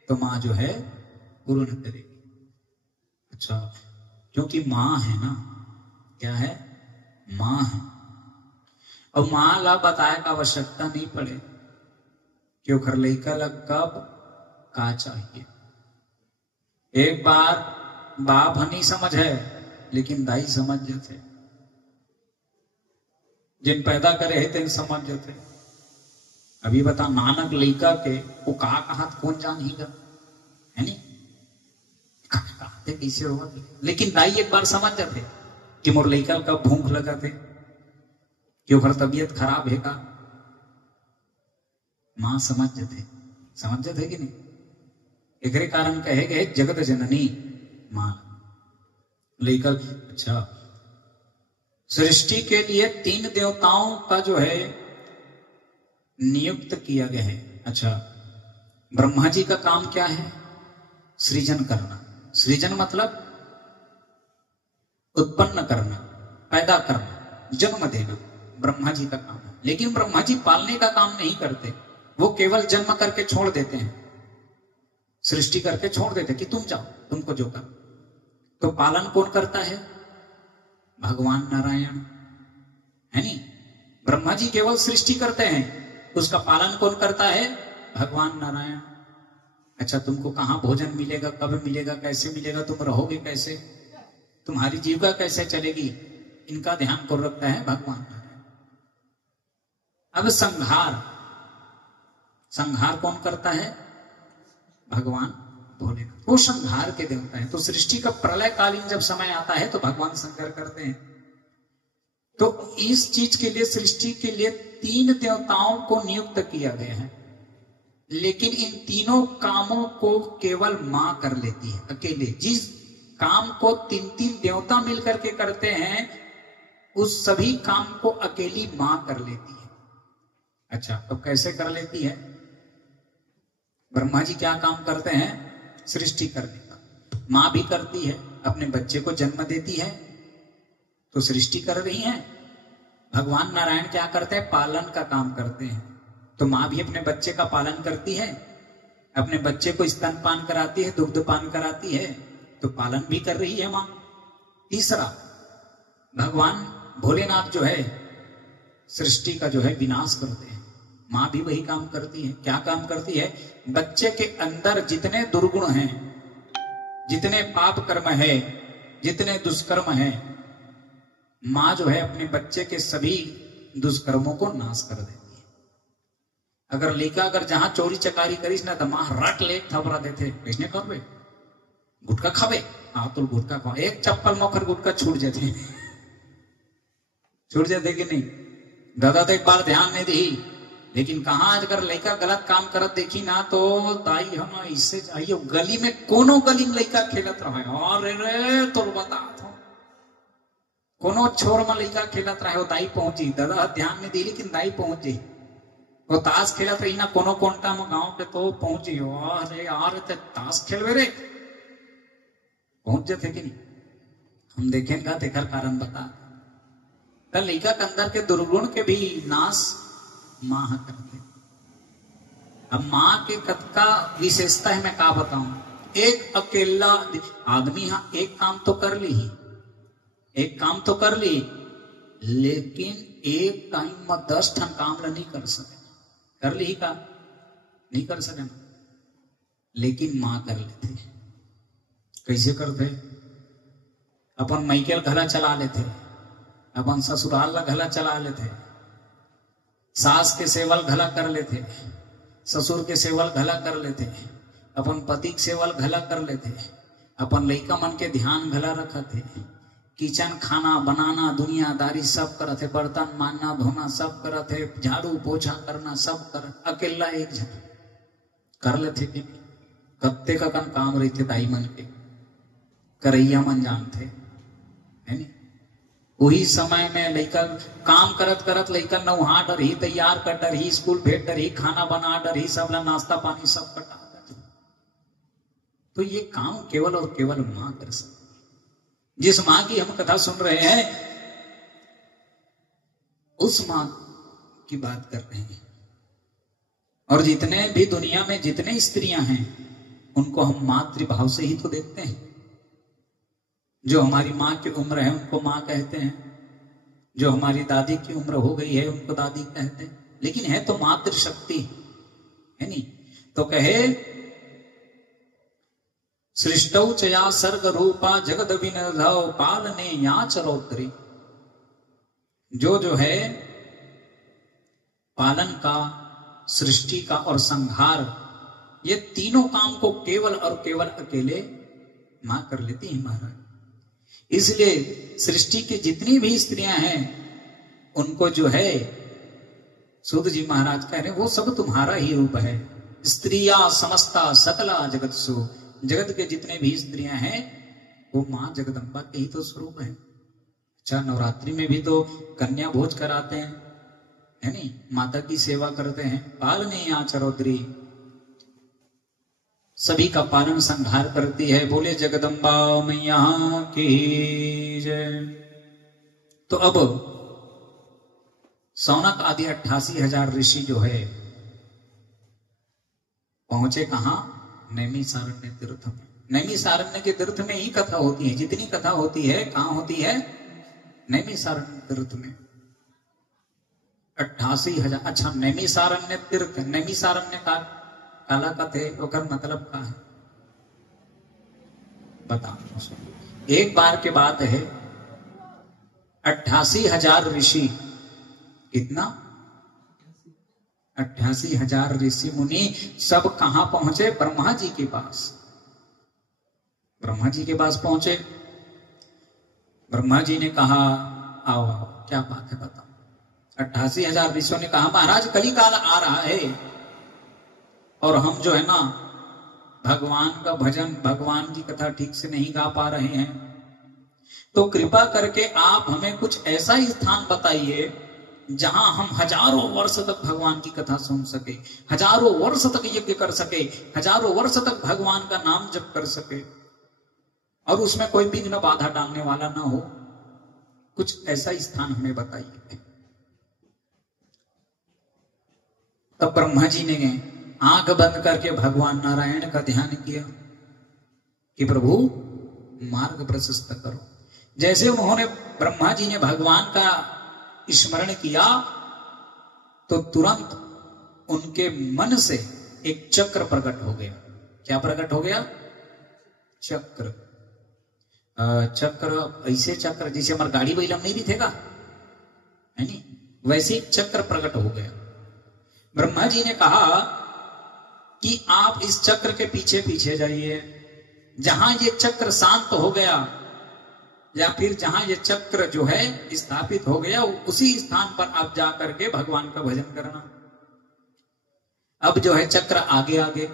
तो मां जो है पूर्ण करेगी। अच्छा, क्योंकि मां है ना, क्या है? मां है। और मां ला बताए का आवश्यकता नहीं पड़े क्यों खर लइका लग कब का चाहिए। एक बार बाप नहीं समझ है, लेकिन दाई समझ जाते, जिन पैदा करे है तेन समझ जाते। अभी बता नानक लइका के वो कहा हाथ कौन जान ही है नहीं, कहते कैसे होगा। लेकिन दाई एक बार समझ जाते कि मोर लइका का भूख लगाते, क्यों घर तबीयत खराब है का। मां समझ जाते कि नहीं। एक कारण कहे गए जगत जननी मां लइका। अच्छा, सृष्टि के लिए 3 देवताओं का जो है नियुक्त किया गया है। अच्छा, ब्रह्मा जी का काम क्या है? सृजन करना। सृजन मतलब उत्पन्न करना, पैदा करना, जन्म देना, ब्रह्मा जी का काम है। लेकिन ब्रह्मा जी पालने का काम नहीं करते, वो केवल जन्म करके छोड़ देते हैं, सृष्टि करके छोड़ देते कि तुम जाओ, तुमको जो कर। तो पालन कौन करता है? भगवान नारायण है नहीं। ब्रह्मा जी केवल सृष्टि करते हैं, उसका पालन कौन करता है? भगवान नारायण। अच्छा, तुमको कहां भोजन मिलेगा, कब मिलेगा, कैसे मिलेगा, तुम रहोगे कैसे, तुम्हारी जीविका कैसे चलेगी, इनका ध्यान कौन रखता है? भगवान नारायण। अब संहार कौन करता है? भगवान भोलेनाथ। वो संहार के देवता है। तो सृष्टि का प्रलय कालीन जब समय आता है तो भगवान संहार करते हैं। तो इस चीज के लिए, सृष्टि के लिए 3 देवताओं को नियुक्त किया गया है, लेकिन इन तीनों कामों को केवल मां कर लेती है अकेले। जिस काम को 3 देवता मिलकर के करते हैं, उस सभी काम को अकेली मां कर लेती है। अच्छा, तो कैसे कर लेती है? ब्रह्मा जी क्या काम करते हैं? सृष्टि करने का। मां भी करती है, अपने बच्चे को जन्म देती है, तो सृष्टि कर रही है। भगवान नारायण क्या करते हैं? पालन का काम करते हैं। तो मां भी अपने बच्चे का पालन करती है, अपने बच्चे को स्तनपान कराती है, दुग्धपान कराती है, तो पालन भी कर रही है मां। तीसरा, भगवान भोलेनाथ जो है सृष्टि का जो है विनाश करते हैं। माँ भी वही काम करती है। क्या काम करती है? बच्चे के अंदर जितने दुर्गुण हैं, जितने पाप कर्म है, जितने दुष्कर्म है, माँ जो है अपने बच्चे के सभी दुष्कर्मों को नाश कर देती है। अगर लेका अगर जहां चोरी चकारी करीस ना तो माँ रट ले थपरा देते, कैसे करवे गुटका खावे, हाँ तो गुटका खा, एक चप्पल मोखर गुटका छूट जाते छूट जाते कि नहीं? दादा तो एक बार ध्यान नहीं दी, लेकिन कहा अगर लड़का गलत काम करत देखी ना तो ताई हम इससे चाहिए गली में कोनो गली में लड़का खेलत रहे और रे तो बता तो कोनो छोर में लड़का खेलत रहे, दाई पहुंची, दादा ध्यान नहीं दी लेकिन दाई पहुंची, वो ताश खेलत रही ना कोनो कोंटा में गांव के तो पहुंची, अरे यार ताश खेलवे रे, पहुंच जाते कि नहीं? हम देखेंगे तेकर कारण बता तो लड़का के अंदर के दुर्गुण के भी नाश माँ करते। अब माँ के कद का विशेषता है, मैं क्या बताऊं। एक अकेला आदमी हाँ एक काम तो कर ली ही, एक काम तो कर ली, लेकिन एक टाइम में 10 ठन काम नहीं कर सके। कर ली का नहीं कर सके ना, लेकिन माँ कर लेते। कैसे करते? अपन मैकेल घला चला लेते, अपन ससुराल ला घला चला लेते, सास के सेवल घला कर लेते, ससुर के सेवल घला कर लेते, अपन पति के सेवल घला कर लेते, अपन लइका मन के ध्यान घला रखते, किचन खाना बनाना दुनियादारी सब करते, बर्तन मानना धोना सब करते, झाड़ू पोछा करना सब कर, अकेला एक जन कर लेते कि कत्ते का काम रहते दाई मन के करैया मन जानते है नहीं। वही समय में लड़का काम करत करत लड़का नौहा डर ही, तैयार कर डर ही, स्कूल भेज डर ही, खाना बना डर ही, सब ला नाश्ता पानी सब कटा डर। तो ये काम केवल और केवल मां कर सकती। जिस मां की हम कथा सुन रहे हैं उस मां की बात कर रहे हैं। और जितने भी दुनिया में जितने स्त्रियां हैं उनको हम मातृभाव से ही तो देखते हैं। जो हमारी माँ की उम्र है उनको माँ कहते हैं, जो हमारी दादी की उम्र हो गई है उनको दादी कहते हैं, लेकिन है तो मातृ शक्ति है नहीं। तो कहे सृष्टौ चया सर्ग रूपा जगद विनधौ पालने या चरोत्तरी। जो है पालन का, सृष्टि का और संहार, ये तीनों काम को केवल और केवल अकेले मां कर लेती है महाराज। इसलिए सृष्टि की जितनी भी स्त्रियां हैं उनको जो है सूत जी महाराज कह रहे हैं वो सब तुम्हारा ही रूप है। स्त्रिया समस्ता सकला जगत्सु, जगत के जितने भी स्त्रियां हैं वो मां जगदम्बा के ही तो स्वरूप है। अच्छा, नवरात्रि में भी तो कन्या भोज कराते हैं है नहीं, माता की सेवा करते हैं, पालने या चरौधरी, सभी का पालन संहार करती है। बोले जगदम्बा मैया की जय। तो अब सौनक आदि 88,000 ऋषि जो है पहुंचे कहां? नैमिषारण्य तीर्थ में। नैमिषारण्य के तीर्थ में ही कथा होती है, जितनी कथा होती है कहां होती है? नैमिषारण्य तीर्थ में। 88,000। अच्छा, नैमिषारण्य तीर्थ, नैमिषारण्य का काला कथे ओकर मतलब का है बता। एक बार के बात है 88,000 ऋषि, कितना? 88,000 ऋषि मुनि सब कहां पहुंचे? ब्रह्मा जी के पास। ब्रह्मा जी के पास पहुंचे। ब्रह्मा जी ने कहा आओ आओ, क्या बात है बताओ। 88,000 ऋषियों ने कहा महाराज कली काल आ रहा है और हम जो है ना भगवान का भजन, भगवान की कथा ठीक से नहीं गा पा रहे हैं, तो कृपा करके आप हमें कुछ ऐसा ही स्थान बताइए जहां हम हजारों वर्ष तक भगवान की कथा सुन सके, हजारों वर्ष तक यज्ञ कर सके, हजारों वर्ष तक भगवान का नाम जप कर सके और उसमें कोई विघ्न बाधा डालने वाला ना हो। कुछ ऐसा स्थान हमें बताइए। तब ब्रह्मा जी ने आंख बंद करके भगवान नारायण का ध्यान किया कि प्रभु मार्ग प्रशस्त करो। जैसे उन्होंने ब्रह्मा जी ने भगवान का स्मरण किया तो तुरंत उनके मन से एक चक्र प्रकट हो गया। क्या प्रकट हो गया? चक्र। चक्र ऐसे चक्र जैसे हमारे गाड़ी बैलम नहीं दिखेगा, है नहीं, वैसे एक चक्र प्रकट हो गया। ब्रह्मा जी ने कहा कि आप इस चक्र के पीछे पीछे जाइए, जहां ये चक्र शांत हो गया या फिर जहां ये चक्र जो है स्थापित हो गया, उसी स्थान पर आप जाकर के भगवान का भजन करना। अब जो है चक्र आगे आगे,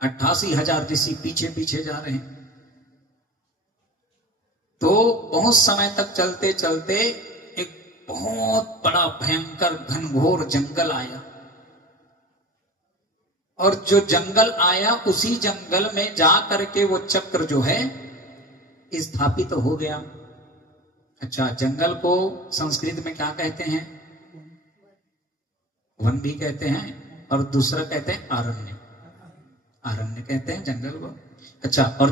88,000 ऋषि पीछे पीछे जा रहे हैं। तो बहुत समय तक चलते चलते एक बहुत बड़ा भयंकर घनघोर जंगल आया, और जो जंगल आया उसी जंगल में जा करके वो चक्र जो है स्थापित हो गया। अच्छा, जंगल को संस्कृत में क्या कहते हैं? वन भी कहते हैं, और दूसरा कहते हैं अरण्य। अरण्य कहते हैं जंगल को। अच्छा, और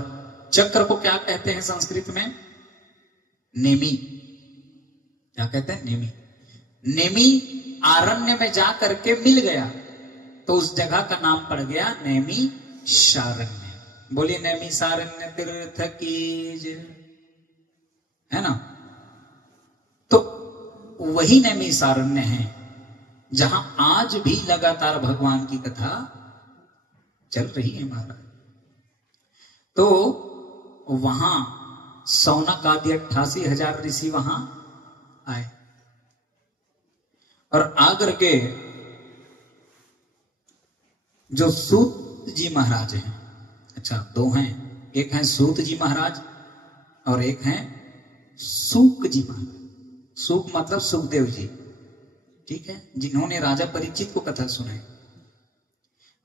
चक्र को क्या कहते हैं संस्कृत में? नेमी। क्या कहते हैं? नेमी। नेमी अरण्य में जा करके मिल गया, तो उस जगह का नाम पड़ गया नेमी शारण्य। बोलिए नेमी सारण्य तीर्थ की जय, है ना। तो वही नेमी सारण्य है जहां आज भी लगातार भगवान की कथा चल रही है महाराज। तो वहां सौनक आदि 88,000 ऋषि वहां आए, और आकर के जो सूत जी महाराज हैं, अच्छा दो हैं, एक हैं सूत जी महाराज और एक हैं सूक जी महाराज। सूक मतलब सुखदेव जी, ठीक है, जिन्होंने राजा परीक्षित को कथा सुनाई।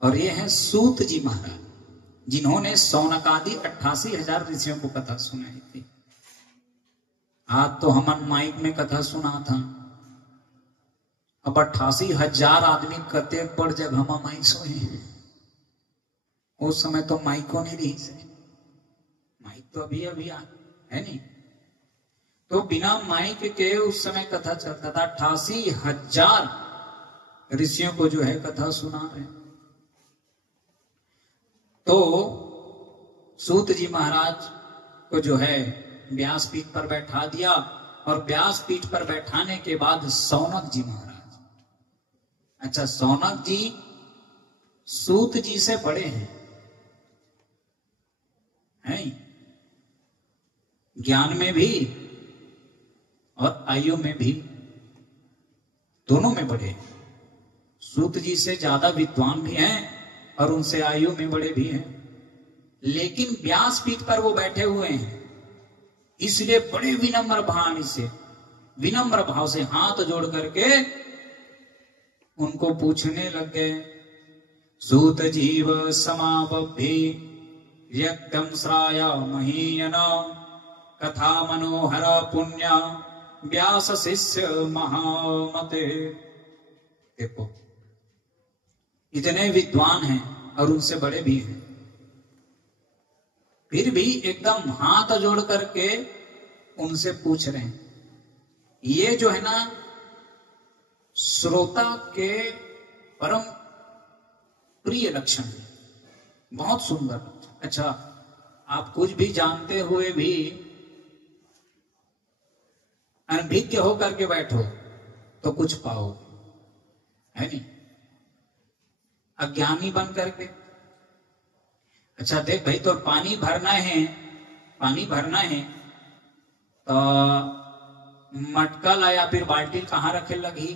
और ये हैं सूत जी महाराज, जिन्होंने सौनकादि 88,000 ऋषियों को कथा सुनाई थी। आज तो हम माइक में कथा सुना था, अब 88,000 आदमी कते पर जब हम माइक सोए। उस समय तो माइको नहीं रही से, माइक तो अभी अभी है नहीं, तो बिना माइक के उस समय कथा चलता था। 88,000 ऋषियों को जो है कथा सुना रहे। तो सूत जी महाराज को जो है व्यासपीठ पर बैठा दिया, और व्यासपीठ पर बैठाने के बाद सौनक जी महाराज, अच्छा सौनक जी सूत जी से बड़े हैं ज्ञान में भी और आयु में भी, दोनों में बड़े हैं। सूत जी से ज्यादा विद्वान भी हैं और उनसे आयु में बड़े भी हैं, लेकिन व्यासपीठ पर वो बैठे हुए हैं, इसलिए बड़े विनम्र भाव से, विनम्र भाव से हाथ जोड़ करके उनको पूछने लग गए। सूत जीव समाबद्धि यज्ञं श्राया महीयना, कथा मनोहर पुण्य व्यास शिष्य महामते। देखो इतने विद्वान हैं और उनसे बड़े भी हैं, फिर भी एकदम हाथ जोड़ करके उनसे पूछ रहे हैं। ये जो है ना श्रोता के परम प्रिय लक्षण है, बहुत सुंदर। अच्छा, आप कुछ भी जानते हुए भी अनभिज्ञ होकर के बैठो तो कुछ पाओ, है नहीं, अज्ञानी बन करके। अच्छा देख भाई, तो पानी भरना है, पानी भरना है तो मटका ला या फिर बाल्टी कहाँ रखे लगी?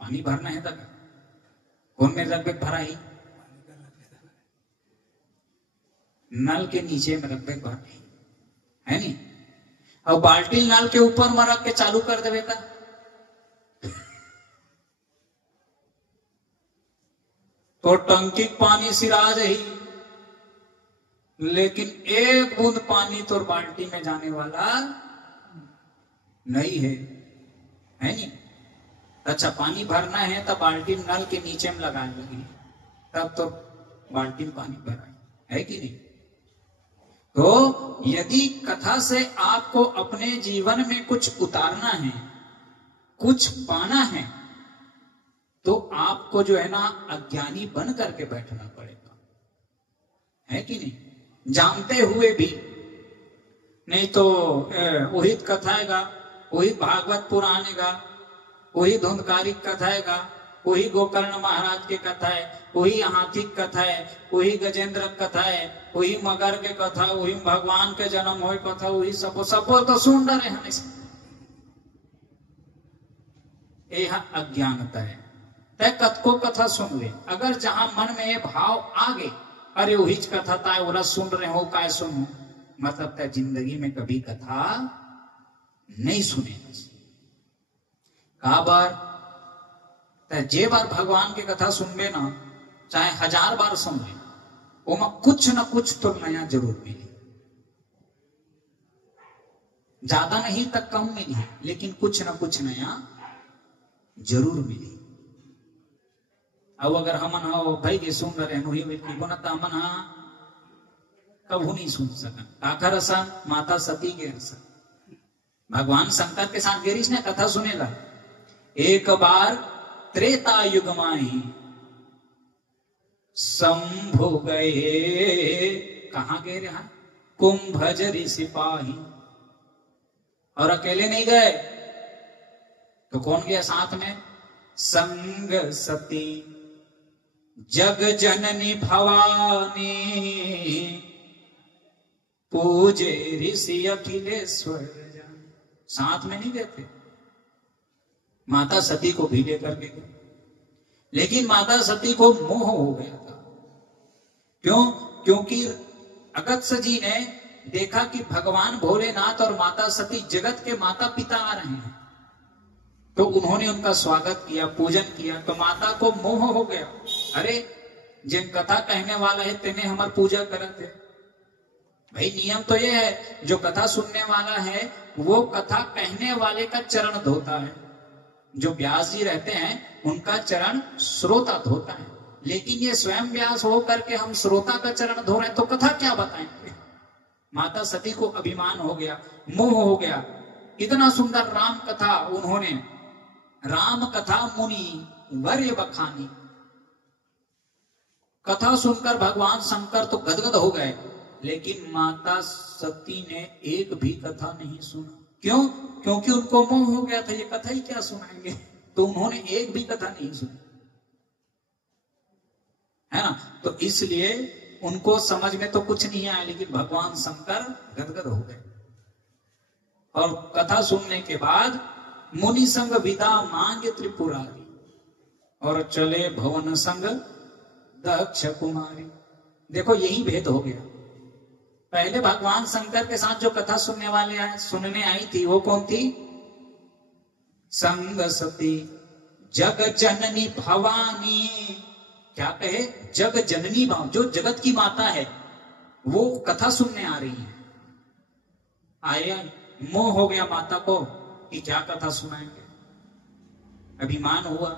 पानी भरना है तब कौन में रख भरा ही? नल के नीचे में रख भर है नहीं, और बाल्टी नल के ऊपर में रख के चालू कर देवे का तो टंकी पानी सिरा ही, लेकिन एक बूंद पानी तो बाल्टी में जाने वाला नहीं है नहीं। अच्छा पानी भरना है तो बाल्टी नल के नीचे में लगाने लगी, तब तो बाल्टी में पानी भरा है कि नहीं। तो यदि कथा से आपको अपने जीवन में कुछ उतारना है, कुछ पाना है तो आपको जो है ना अज्ञानी बन करके बैठना पड़ेगा, है कि नहीं? जानते हुए भी नहीं तो वही कथाएगा, वही भागवत पुराण गा, वही धुंधकारी कथाएगा, वही गोकर्ण महाराज की कथा है, वही हाथी कथा है, वही गजेंद्र कथा है, वही मगर के कथा, वही भगवान के जन्म हो कथा, वही सब तो सुन रहे हैं। यह अज्ञानता है। तय कथको कथा सुन ले, अगर जहां मन में ये भाव आ गए, अरे वही कथा ताय बोला सुन रहे हो, काय सुनो, मतलब तय जिंदगी में कभी कथा नहीं सुने। का बार तय जे बार भगवान की कथा सुनबे ना, चाहे 1000 बार सुन ले, वो कुछ न कुछ तो नया जरूर मिले। ज्यादा नहीं तक कम मिली, लेकिन कुछ न कुछ नया जरूर मिली। अब अगर हमन हो भाई के सुन रहे हैं हमन कबू नहीं सुन सकन। आखिर रसन माता सती के रसन भगवान शंकर के साथ गिरीश ने कथा सुनेला। एक बार त्रेता युग माही शंभु गए, कहां गए रहा? कुंभजरी सिपाही। और अकेले नहीं गए तो कौन गया साथ में? संग सती जग जननी भवानी पूजे ऋषि अखिलेश्वर। साथ में नहीं गए थे, माता सती को भी लेकर के गए, लेकिन माता सती को मोह हो गया था। क्यों? क्योंकि अगस्त्य जी ने देखा कि भगवान भोलेनाथ और माता सती जगत के माता पिता आ रहे हैं, तो उन्होंने उनका स्वागत किया, पूजन किया, तो माता को मोह हो गया। अरे जिन कथा कहने वाला है तेने हमार पूजा करते। भाई नियम तो ये है, जो कथा सुनने वाला है वो कथा कहने वाले का चरण धोता है। जो व्यास जी रहते हैं उनका चरण श्रोता धोता है, लेकिन ये स्वयं व्यास हो करके हम श्रोता का चरण धो रहे हैं, तो कथा क्या बताएंगे? माता सती को अभिमान हो गया, मोह हो गया। इतना सुंदर राम कथा उन्होंने, राम कथा मुनि वर्य बखानी, कथा सुनकर भगवान शंकर तो गदगद हो गए, लेकिन माता सती ने एक भी कथा नहीं सुना। क्यों? क्योंकि उनको मोह हो गया था, ये कथा ही क्या सुनाएंगे, तो उन्होंने एक भी कथा नहीं सुनी, है ना। तो इसलिए उनको समझ में तो कुछ नहीं आया, लेकिन भगवान शंकर गदगद हो गए। और कथा सुनने के बाद मुनि संग विदा मांगे त्रिपुरारी, और चले भवन संग दक्ष कुमारी। देखो यही भेद हो गया। पहले भगवान शंकर के साथ जो कथा सुनने आई थी वो कौन थी? संग सती जग जननी भवानी। क्या कहे? जग जननी भाव, जो जगत की माता है वो कथा सुनने आ रही है। आया मोह हो गया माता को कि क्या कथा सुनाएंगे, अभिमान हुआ।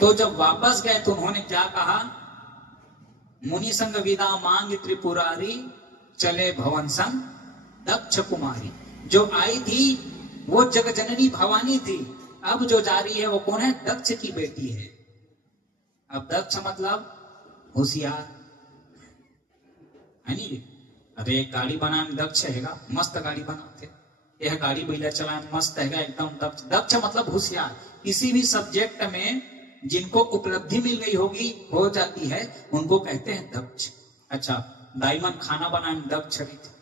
तो जब वापस गए तो उन्होंने क्या कहा? मुनि संग विदा मांग त्रिपुरारी, चले भवन संग दक्ष कुमारी। जो आई थी वो जग जननी भवानी थी, अब जो जा रही है वो कौन है? दक्ष की बेटी है। अब दक्ष मतलब होशियार है नहीं। अरे गाड़ी बनाने दक्ष हैगा, मस्त गाड़ी बनाते, यह गाड़ी बैला चलाने मस्त हैगा एकदम दक्ष। दक्ष मतलब होशियार। किसी भी सब्जेक्ट में जिनको उपलब्धि मिल गई होगी, हो जाती है, उनको कहते हैं दक्ष। अच्छा, डायमंड खाना बनाने दक्ष भी थे,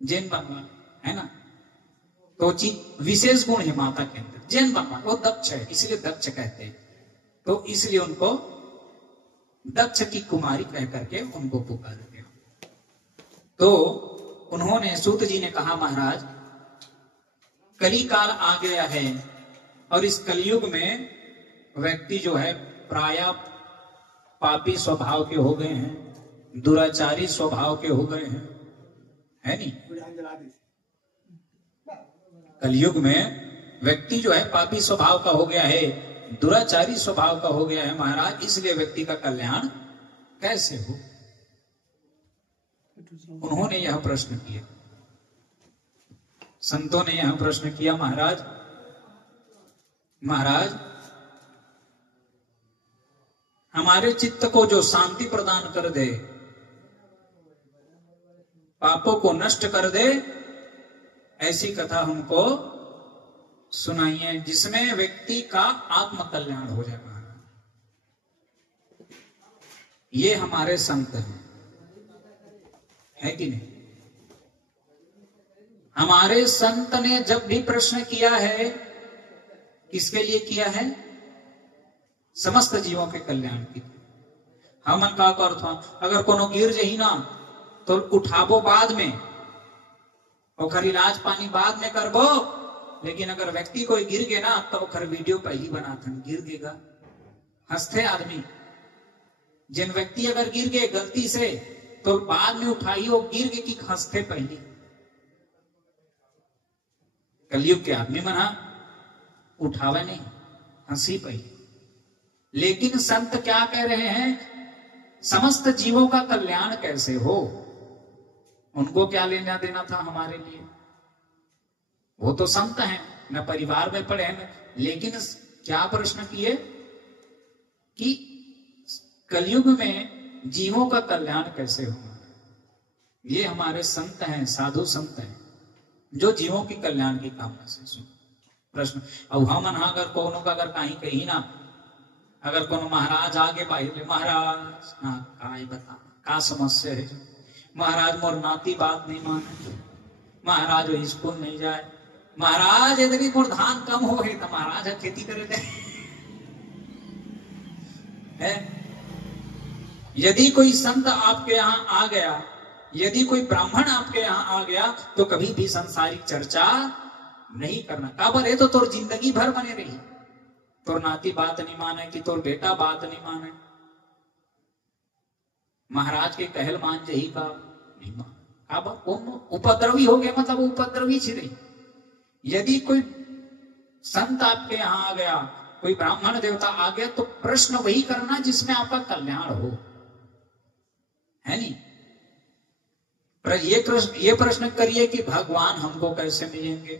जैन बनवा है ना, तो चीज विशेष गुण है माता के अंदर। जैन बनवा वो दक्ष है, इसलिए दक्ष कहते हैं। तो इसलिए उनको दक्ष की कुमारी कह करके उनको पुकारा गया। तो उन्होंने, सूत जी ने कहा, महाराज कली काल आ गया है, और इस कलयुग में व्यक्ति जो है प्राय पापी स्वभाव के हो गए हैं, दुराचारी स्वभाव के हो गए हैं, है नहीं। कलयुग में व्यक्ति जो है पापी स्वभाव का हो गया है, दुराचारी स्वभाव का हो गया है महाराज। इसलिए व्यक्ति का कल्याण कैसे हो? उन्होंने यह प्रश्न किया, संतों ने यह प्रश्न किया, महाराज महाराज, हमारे चित्त को जो शांति प्रदान कर दे, पापों को नष्ट कर दे, ऐसी कथा हमको सुनाइए जिसमें व्यक्ति का आत्म कल्याण हो जाए। ये हमारे संत हैं, है कि नहीं? हमारे संत ने जब भी प्रश्न किया है, किसके लिए किया है? समस्त जीवों के कल्याण के लिए। हमन का अर्थ, अगर कोनो गिर जही ना तो उठाबो बाद में, और इलाज पानी बाद में करबो, लेकिन अगर व्यक्ति कोई गिर गए ना तो खर वीडियो पहली बनाथन, गिर गेगा हंसते आदमी। जिन व्यक्ति अगर गिर गए गलती से तो बाद में उठाई, वो गिर गए कि हंसते पहली। कलयुग के आदमी मना उठावे नहीं, हंसी पहली। लेकिन संत क्या कह रहे हैं? समस्त जीवों का कल्याण कैसे हो, उनको क्या लेना देना था हमारे लिए? वो तो संत हैं, न परिवार में पढ़े हैं, लेकिन क्या प्रश्न किए कि कलयुग में जीवों का कल्याण कैसे होगा? ये हमारे संत हैं, साधु संत हैं, जो जीवों की कल्याण की कामना से सुन प्रश्न। अब हम अगर कोनो का अगर कहीं कही ना, अगर कोनो महाराज आगे बाहर, महाराज हाँ का बता का समस्या है? महाराज मोर नाती बात नहीं माने, महाराज वो स्कूल नहीं जाए, महाराज यदि मोर धान कम हो गए तो महाराज खेती करे दे। है? यदि कोई संत आपके यहाँ आ गया, यदि कोई ब्राह्मण आपके यहाँ आ गया, तो कभी भी सांसारिक चर्चा नहीं करना। काबर है तो तोर जिंदगी भर बने रही, तोर नाती बात नहीं माने कि तोर बेटा बात नहीं माने, महाराज के कहल मान जही का नहीं मान। काबर उपद्रवी हो गए, मतलब उपद्रवी छिड़ी। यदि कोई संत आपके यहाँ आ गया, कोई ब्राह्मण देवता आ गया, तो प्रश्न वही करना जिसमें आपका कल्याण हो, है नहीं? ये प्रश्न करिए कि भगवान हमको कैसे मिलेंगे?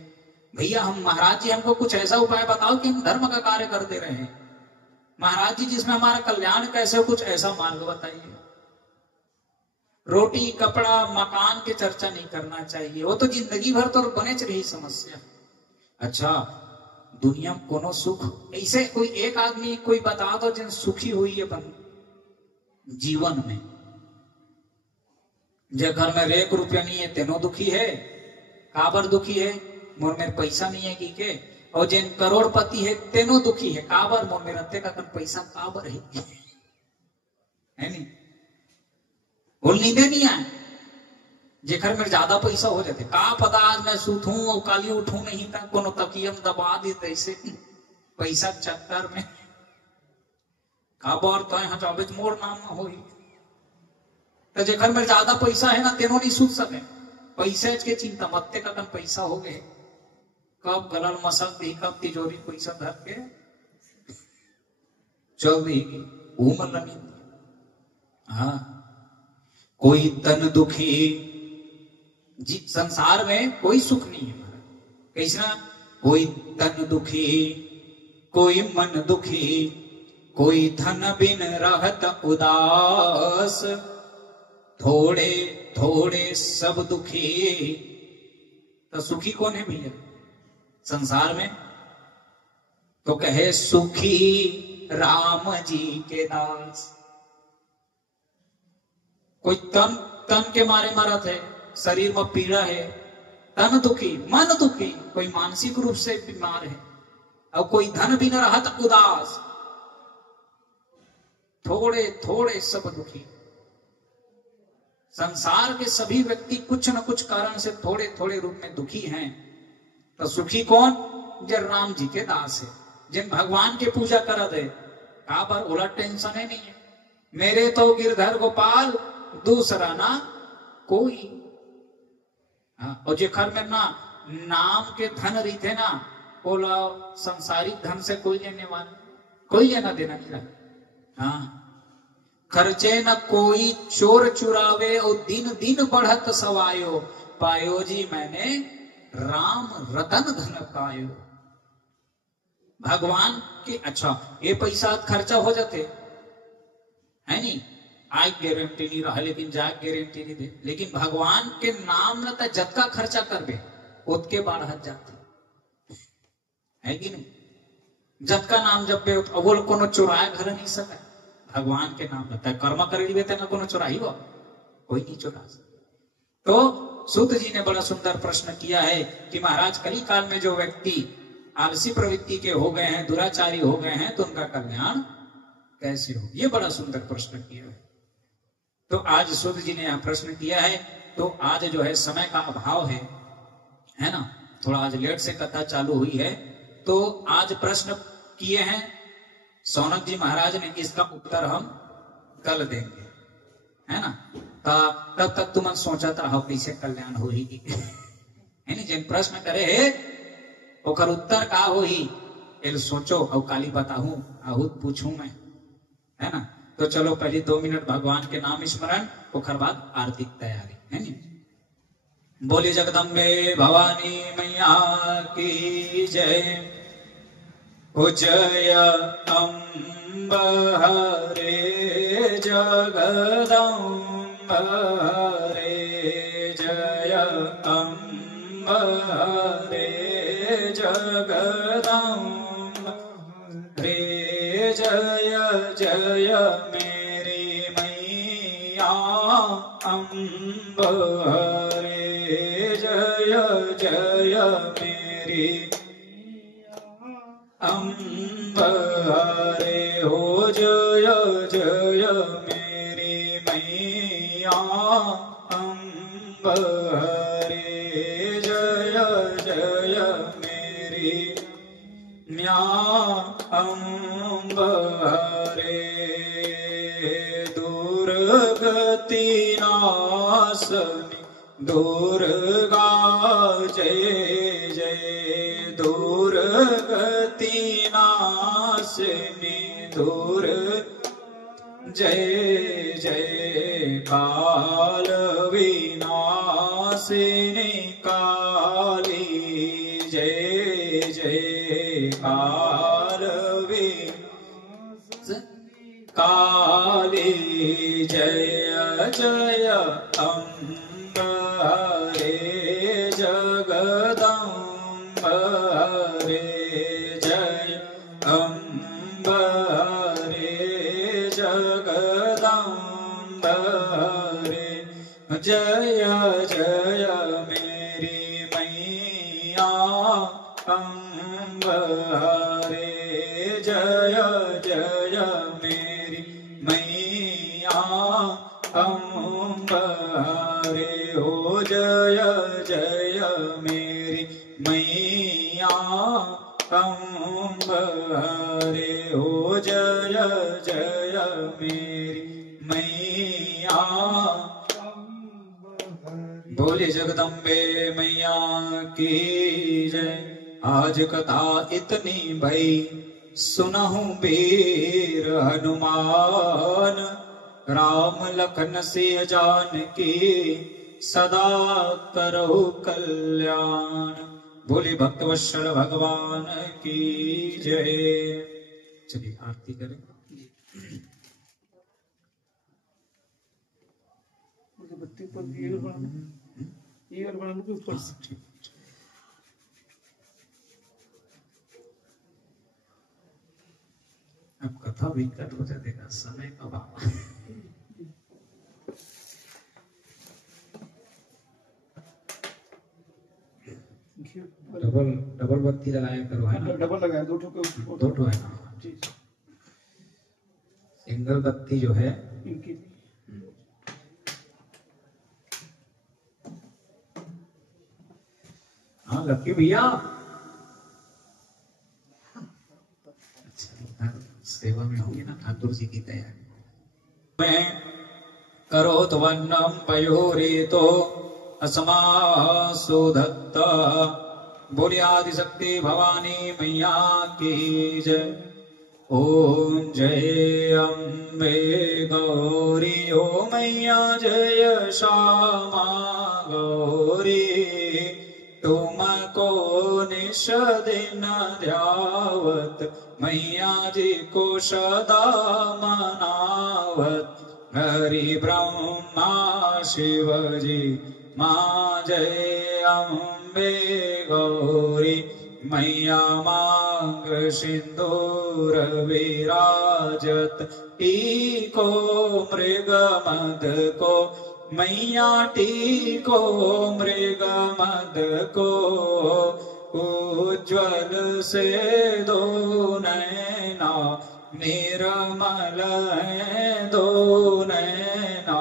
भैया हम महाराज जी हमको कुछ ऐसा उपाय बताओ कि हम धर्म का कार्य कर दे रहे हैं। महाराज जी जिसमें हमारा कल्याण कैसे हो, कुछ ऐसा मार्ग बताइए। रोटी कपड़ा मकान की चर्चा नहीं करना चाहिए, वो तो जिंदगी भर तो बने रही समस्या। अच्छा, दुनिया में कोनो सुख ऐसे कोई एक आदमी कोई बता दो जिन सुखी हुई है बन जीवन में? जे घर में 1 रुपया नहीं है तेनो दुखी है। काबर दुखी है? मोर में पैसा नहीं है की के। और जिन करोड़पति है तेनो दुखी है। काबर? मोर में रत्ते का पैसा काबर है नहीं? बोल नींदे नहीं आए जे घर में ज्यादा पैसा हो जाते, का पता आज मैं सूतूं और काली उठूं नहीं था, कोनो तकियम दबा दी तैसे पैसा चक्कर में। काबर तो यहाँ जावे मोर नाम में होई, तो जे घर में ज्यादा पैसा है ना तेनो नहीं सूत सके। पैसे के चिंता मत्ते का पैसा हो गए, कब गलल मसल दी, कब तिजोरी पैसा धर के चल देगी उमर नहीं। हाँ, कोई तन दुखी, जी संसार में कोई सुख नहीं है। कैसा? कोई तन दुखी, कोई मन दुखी, कोई धन बिन रहत उदास, थोड़े थोड़े सब दुखी। तो सुखी कौन है भैया संसार में? तो कहे सुखी राम जी के दास। कोई तन के मारे मरत है, शरीर में पीड़ा है, तन दुखी, मन दुखी, कोई मानसिक रूप से बीमार है, और कोई धन भी न रहत उदास, थोड़े थोड़े सब दुखी। संसार के सभी व्यक्ति कुछ न कुछ कारण से थोड़े थोड़े रूप में दुखी हैं। तो सुखी कौन? जो राम जी के दास है, जिन भगवान के पूजा करा दे। काबर? उलट टेंशन है नहीं है, मेरे तो गिरधर गोपाल दूसरा ना कोई। हाँ, और जे घर में ना नाम के धन रही थे ना, बोला संसारिक धन से कोई लेने वाला, कोई लेना देना नहीं रहा। हाँ, खर्चे न कोई चोर चुरावे, और दिन दिन बढ़त सवायो, पायो जी मैंने राम रतन धन पायो। भगवान के अच्छा ये पैसा खर्चा हो जाते है नहीं, आय गारंटी नहीं रहा लेकिन जाग गारंटी नहीं दे, लेकिन भगवान के नाम न तो जतका खर्चा करबे उतके बाढ़ हट जाते है कि नहीं। जतका नाम जपे अवोल कोनो चुराए घर नहीं सके, भगवान के नाम लेता है कर्म कर ली ना कोनो चुराई वो कोई नहीं चुरा सकता। तो सूत जी ने बड़ा सुंदर प्रश्न किया है कि महाराज कली काल में जो व्यक्ति आलसी प्रवृत्ति के हो गए हैं, दुराचारी हो गए हैं, तो उनका कल्याण कैसे हो, ये बड़ा सुंदर प्रश्न किया है। तो आज सूत जी ने यह प्रश्न किया है। तो आज जो है समय का अभाव है ना, थोड़ा आज लेट से कथा चालू हुई है, तो आज प्रश्न किए हैं सौनक जी महाराज ने, इसका उत्तर हम कल देंगे, है ना। तब तक तुम सोचा था हो कैसे कल्याण हो ही है नहीं, जिन प्रश्न करे ओकर उत्तर का हो ही एल सोचो और काली बताहू आहूत पूछूं मैं, है ना। तो चलो पहले 2 मिनट भगवान के नाम स्मरण, ओकर बाद आरती तैयारी, है नी। बोली जगदम्बे भवानी मैया की जय। ओ जय अम्ब हरे जगदम्ब हरे, जय अम्ब हरे जगदम्ब हरे, जय जय मेरी मैया अम्ब हरे, जय जय मेरी अम्ब हरे, हो जय जय मेरी मैया अम्ब हरे, जय जय मेरी म्या अम्ब हरे। दुर्गति नाशनी दुर्गा जय जय, दुर्गति नाशनी दुर जय जय, काल विनाशिनी काली जय जय, काल काली जय जय अम्ब हरे जगदम्ब हरे, जय अम्ब हरे जगदम्ब हरे, जय जय मेरी मैया अम्ब हरे, जय जय मेरी मैया अम्ब हरे, हो जय जय मेरी मैया अम्ब हरे, हो जय जय मेरी मैया। बोले जगदम्बे मैया की जय। आज कथा इतनी भई सुनहु वीर हनुमान, राम लखन सिय जानकी सदा करो कल्याण। बोले भक्तवत्सल भगवान की जय। चलिए आरती करें। बत्ती पर ये बनाने के ऊपर अब कथा भी कट हो जाएगा, समय का अभाव। डबल बत्ती लगाया करो, है ना। डबल लगाया, दो ठो है ना। सिंगल बत्ती जो है इनकी हाँ लक्की भैया सेवा में होगी ना ठाकुर जी की तैयारी में करो तो वन्नम पयोरे तो असमासो दत्ता। बोली आदि शक्ति भवानी मैया की जय। ओम जय अम्बे गौरी, ओ मैया जय श्यामा गौरी, तुमको निष्ठ निश दिन ध्यावत मैया जी को सदा मनावत हरि ब्रह्मा शिव जी माँ जय अम्बे गौरी मैया मांग सिंदूर विराजत टीको मृग मद को मैया टीको मृग मद को उज्ज्वल से दो नैना निर्मल है दो नैना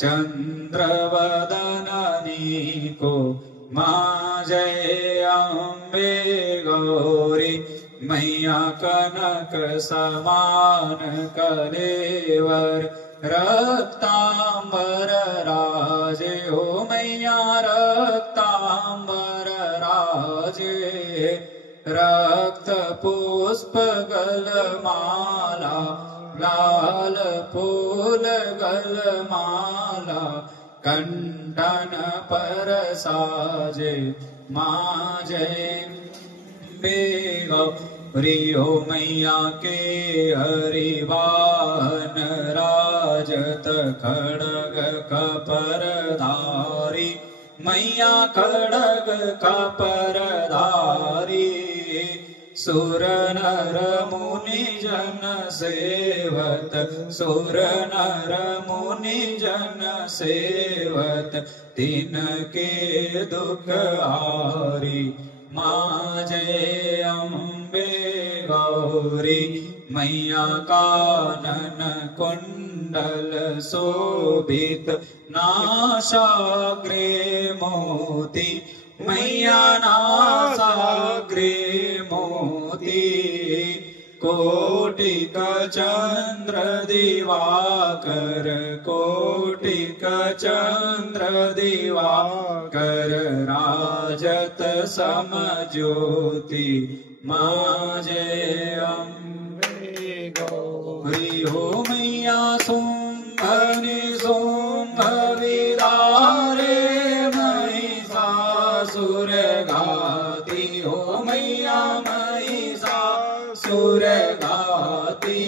चंद्र वदननी को माँ जय अम्बे गौरी मैया कनक समान कलेवर रक्तांबर राजे हो मैया रक्तांबर राजे रक्त पुष्प गलमाला लाल फूल गलमाला कंठन पर साजे माँ जय गौरी हो मैया के हरिवाहन राजत खड़ग कपरधारी मैया खड़ग कपरधारी सुर नर मुनि जन सेवत सुर नर मुनि जन सेवत तिनके दुख हारी माँ जय अम्बे गौरी मैया कानन कुंडल शोभित नासाग्रे मोती मैया नासाग्रे मोती कोटिक चंद्र दिवाकर कोटिक चंद्र दिवाकर राजत समज्योति माँ जय अम्बे गौरी हो मैया शुंभ निशुंभ विदारे महिषासुर घाती हो मैया महिषासुर घाती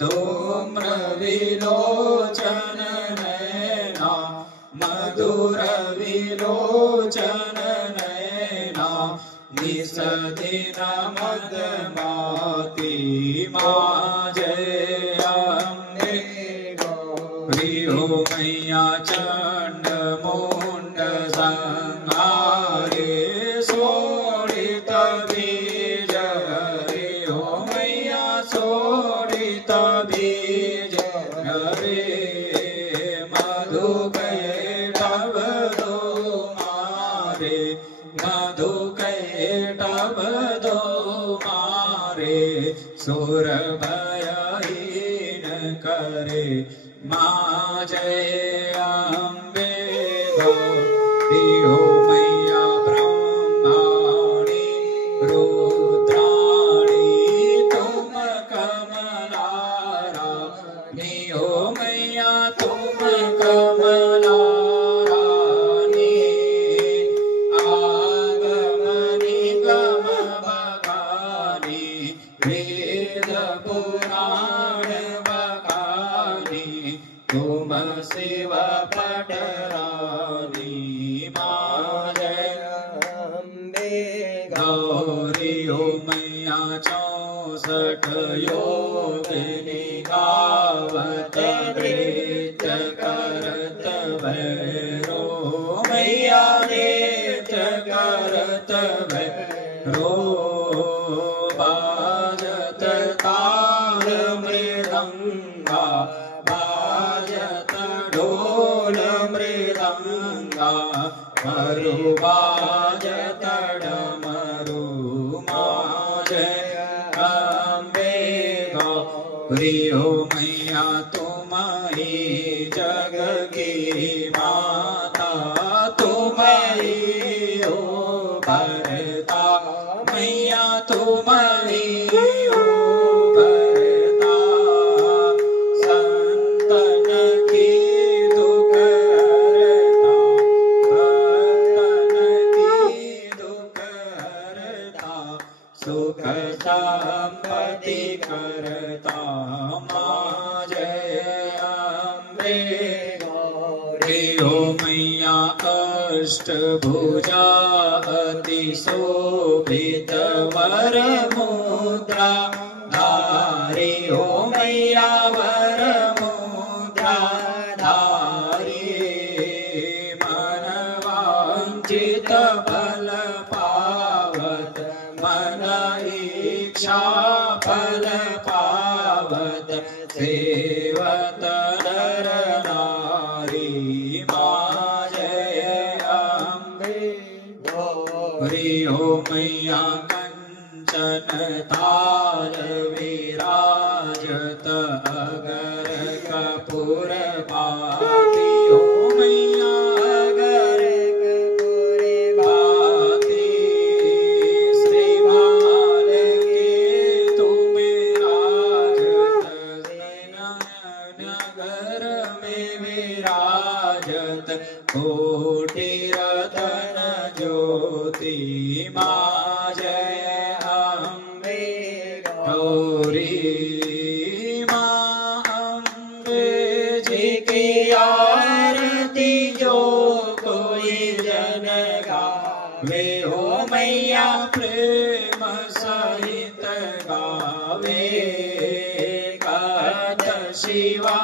धूम्र विलोचन नैना मधुर विलोचन नैना निसदिन मदमाती माँ जय अम्बे गौरी हो मैया चंड मुंड संहारे सोड़ित बीज हरे हो मैया सोड़ित बीज हरे मधु कैटभ दो मारे मधु कैटभ दो मारे सुर भयहीन करे माँ जय अम्बे गौरी हो मैया ब्रह्माणी रुद्राणी तुम कमला रानी हो मैया तुम कमला रानी आगमनी गम बखानी वेद पुराण बखानी तुम शिव पटरानी माँ जय अम्बे गौरी हो मैया 64 योगिनी गावत नृत्य करत भैरो मैया नृत्य करत भैरो बाजत तार मृदंगा बाजत ढोल मृदंगा मरु बाजत डमरू माँ जय अम्बे गौरी हो मैया तुम ही जग की माता तुम ही हो भरता मैया तुम ही हो भरता संतन की दुख हरता भक्तन की दुख गौरी हो मैया अष्टभुजा अति शोभित वर मुद्रा धारी हो मैया वर मुद्रा धारी मन वांछित फल पावत मन इच्छा फल पावत सेवत नर नारी माँ जय अम्बे गौरी हो मैया कंचन तार विराजत अगर कपूर पाती हो मैया अगर कपूर पाती श्रीमाल के तुम राजत नगर में विराजत कोटि रतन ज्योति माँ जय अम्बे गौरी माँ अम्बे जी की आरती जो कोई जन गावे हो मैया प्रेम सहित गावे कहत शिवा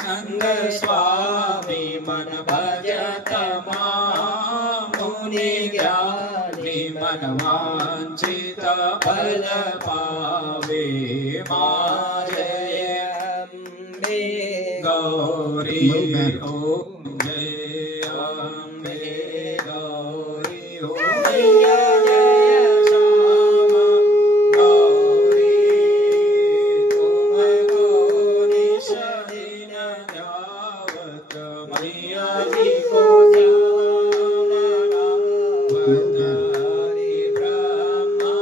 नंद स्वामी मन भजत मुनि ज्ञानी मन वांछित फल पावे माँ जय अम्बे गौरी ओम जय अम्बे गौरी हो मैया जय श्यामा गौरी तुमको निशदिन ध्यावत मैया जी को हरि ब्रह्मा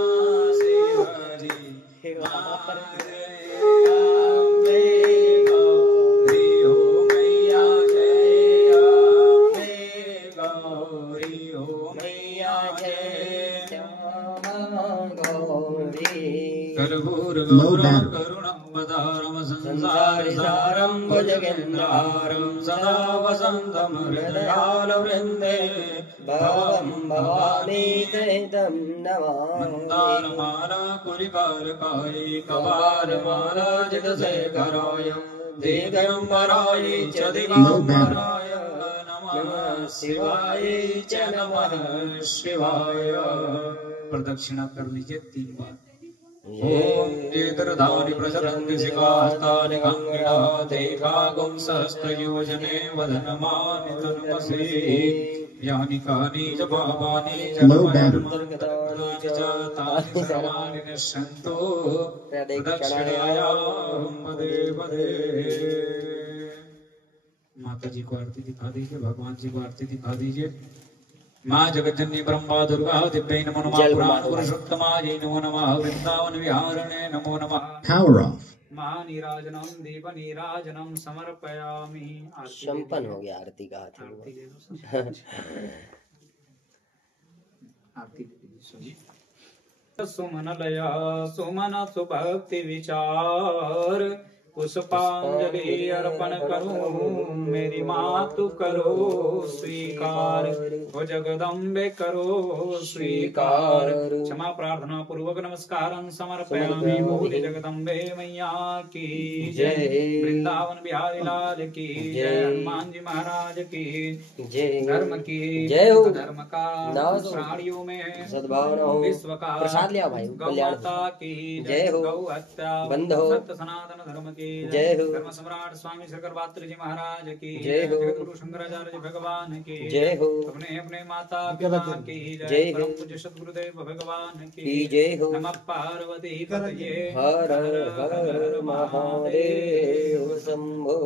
शिव हरि अम्बे गौरी हो मैया जय अम्बे गौरी हो मैया जय कर्पूर गौरम करुणवतारम संसार सारम भुजगेन्द्रहारम सदा वसंतम हृदयाल वृंदे भवम भवानी चैतम नमामि मंदार माला कुलिकार काय कपाल माला जित से कराय दिगंबराय च दिगंबराय नमः शिवाय च नमः शिवाय। प्रदक्षिणा कर लीजिए 3 बार। ओम नेत्रधानि प्रचरन्ति शिखास्तानि गंगणा देखागुं सहस्रयोजने वदनमानि तन्मसे यानि कानि च पापानि जन्मनि च तानि सर्वाणि नश्यन्तो प्रदक्षिणायां पदे पदे। माता जी को आरती दिखा दीजिए, भगवान जी को आरती दिखा दीजिए। माँ जगज्जननी ब्रह्मा दुर्गा दिव्यै नमो नमः पुराण पुरुषोत्तमायै नमो नमः वृंदावन विहारिणे नमो नमः। Power off. महानीराजनम दीप नीराजनम समर्पयामि। संपन्न हो गया आरती का हाथ में। आरती दे दो सब। आरती दे दीजिए। सुमन लया सुमन सुभक्ति विचार पुष्पांजलि अर्पण करूं मेरी मातु करो स्वीकार हो जगदम्बे करो स्वीकार। क्षमा प्रार्थना पूर्वक नमस्कार समर्पयामि। बोले जगदम्बे मैया की जय, वृंदावन बिहारी लाल की जय, हनुमान जी महाराज की जय, धर्म की जय हो, धर्म का प्राणियों में सद्भावना हो, विश्व का प्रसाद लिया भाई, गौ माता की जय हो, गौ हत्या बंद हो, सत्य सनातन धर्म की जय हो, धर्म सम्राट स्वामी शंकर पात्र जी महाराज की जय हो, जगत गुरु शंकराचार्य जी भगवान की जय हो, अपने अपने माता पिता की जय हो, परम पूज्य सद्गुरुदेव भगवान की जय हो। नमः पार्वती पतये हर हर महादेव शंभो।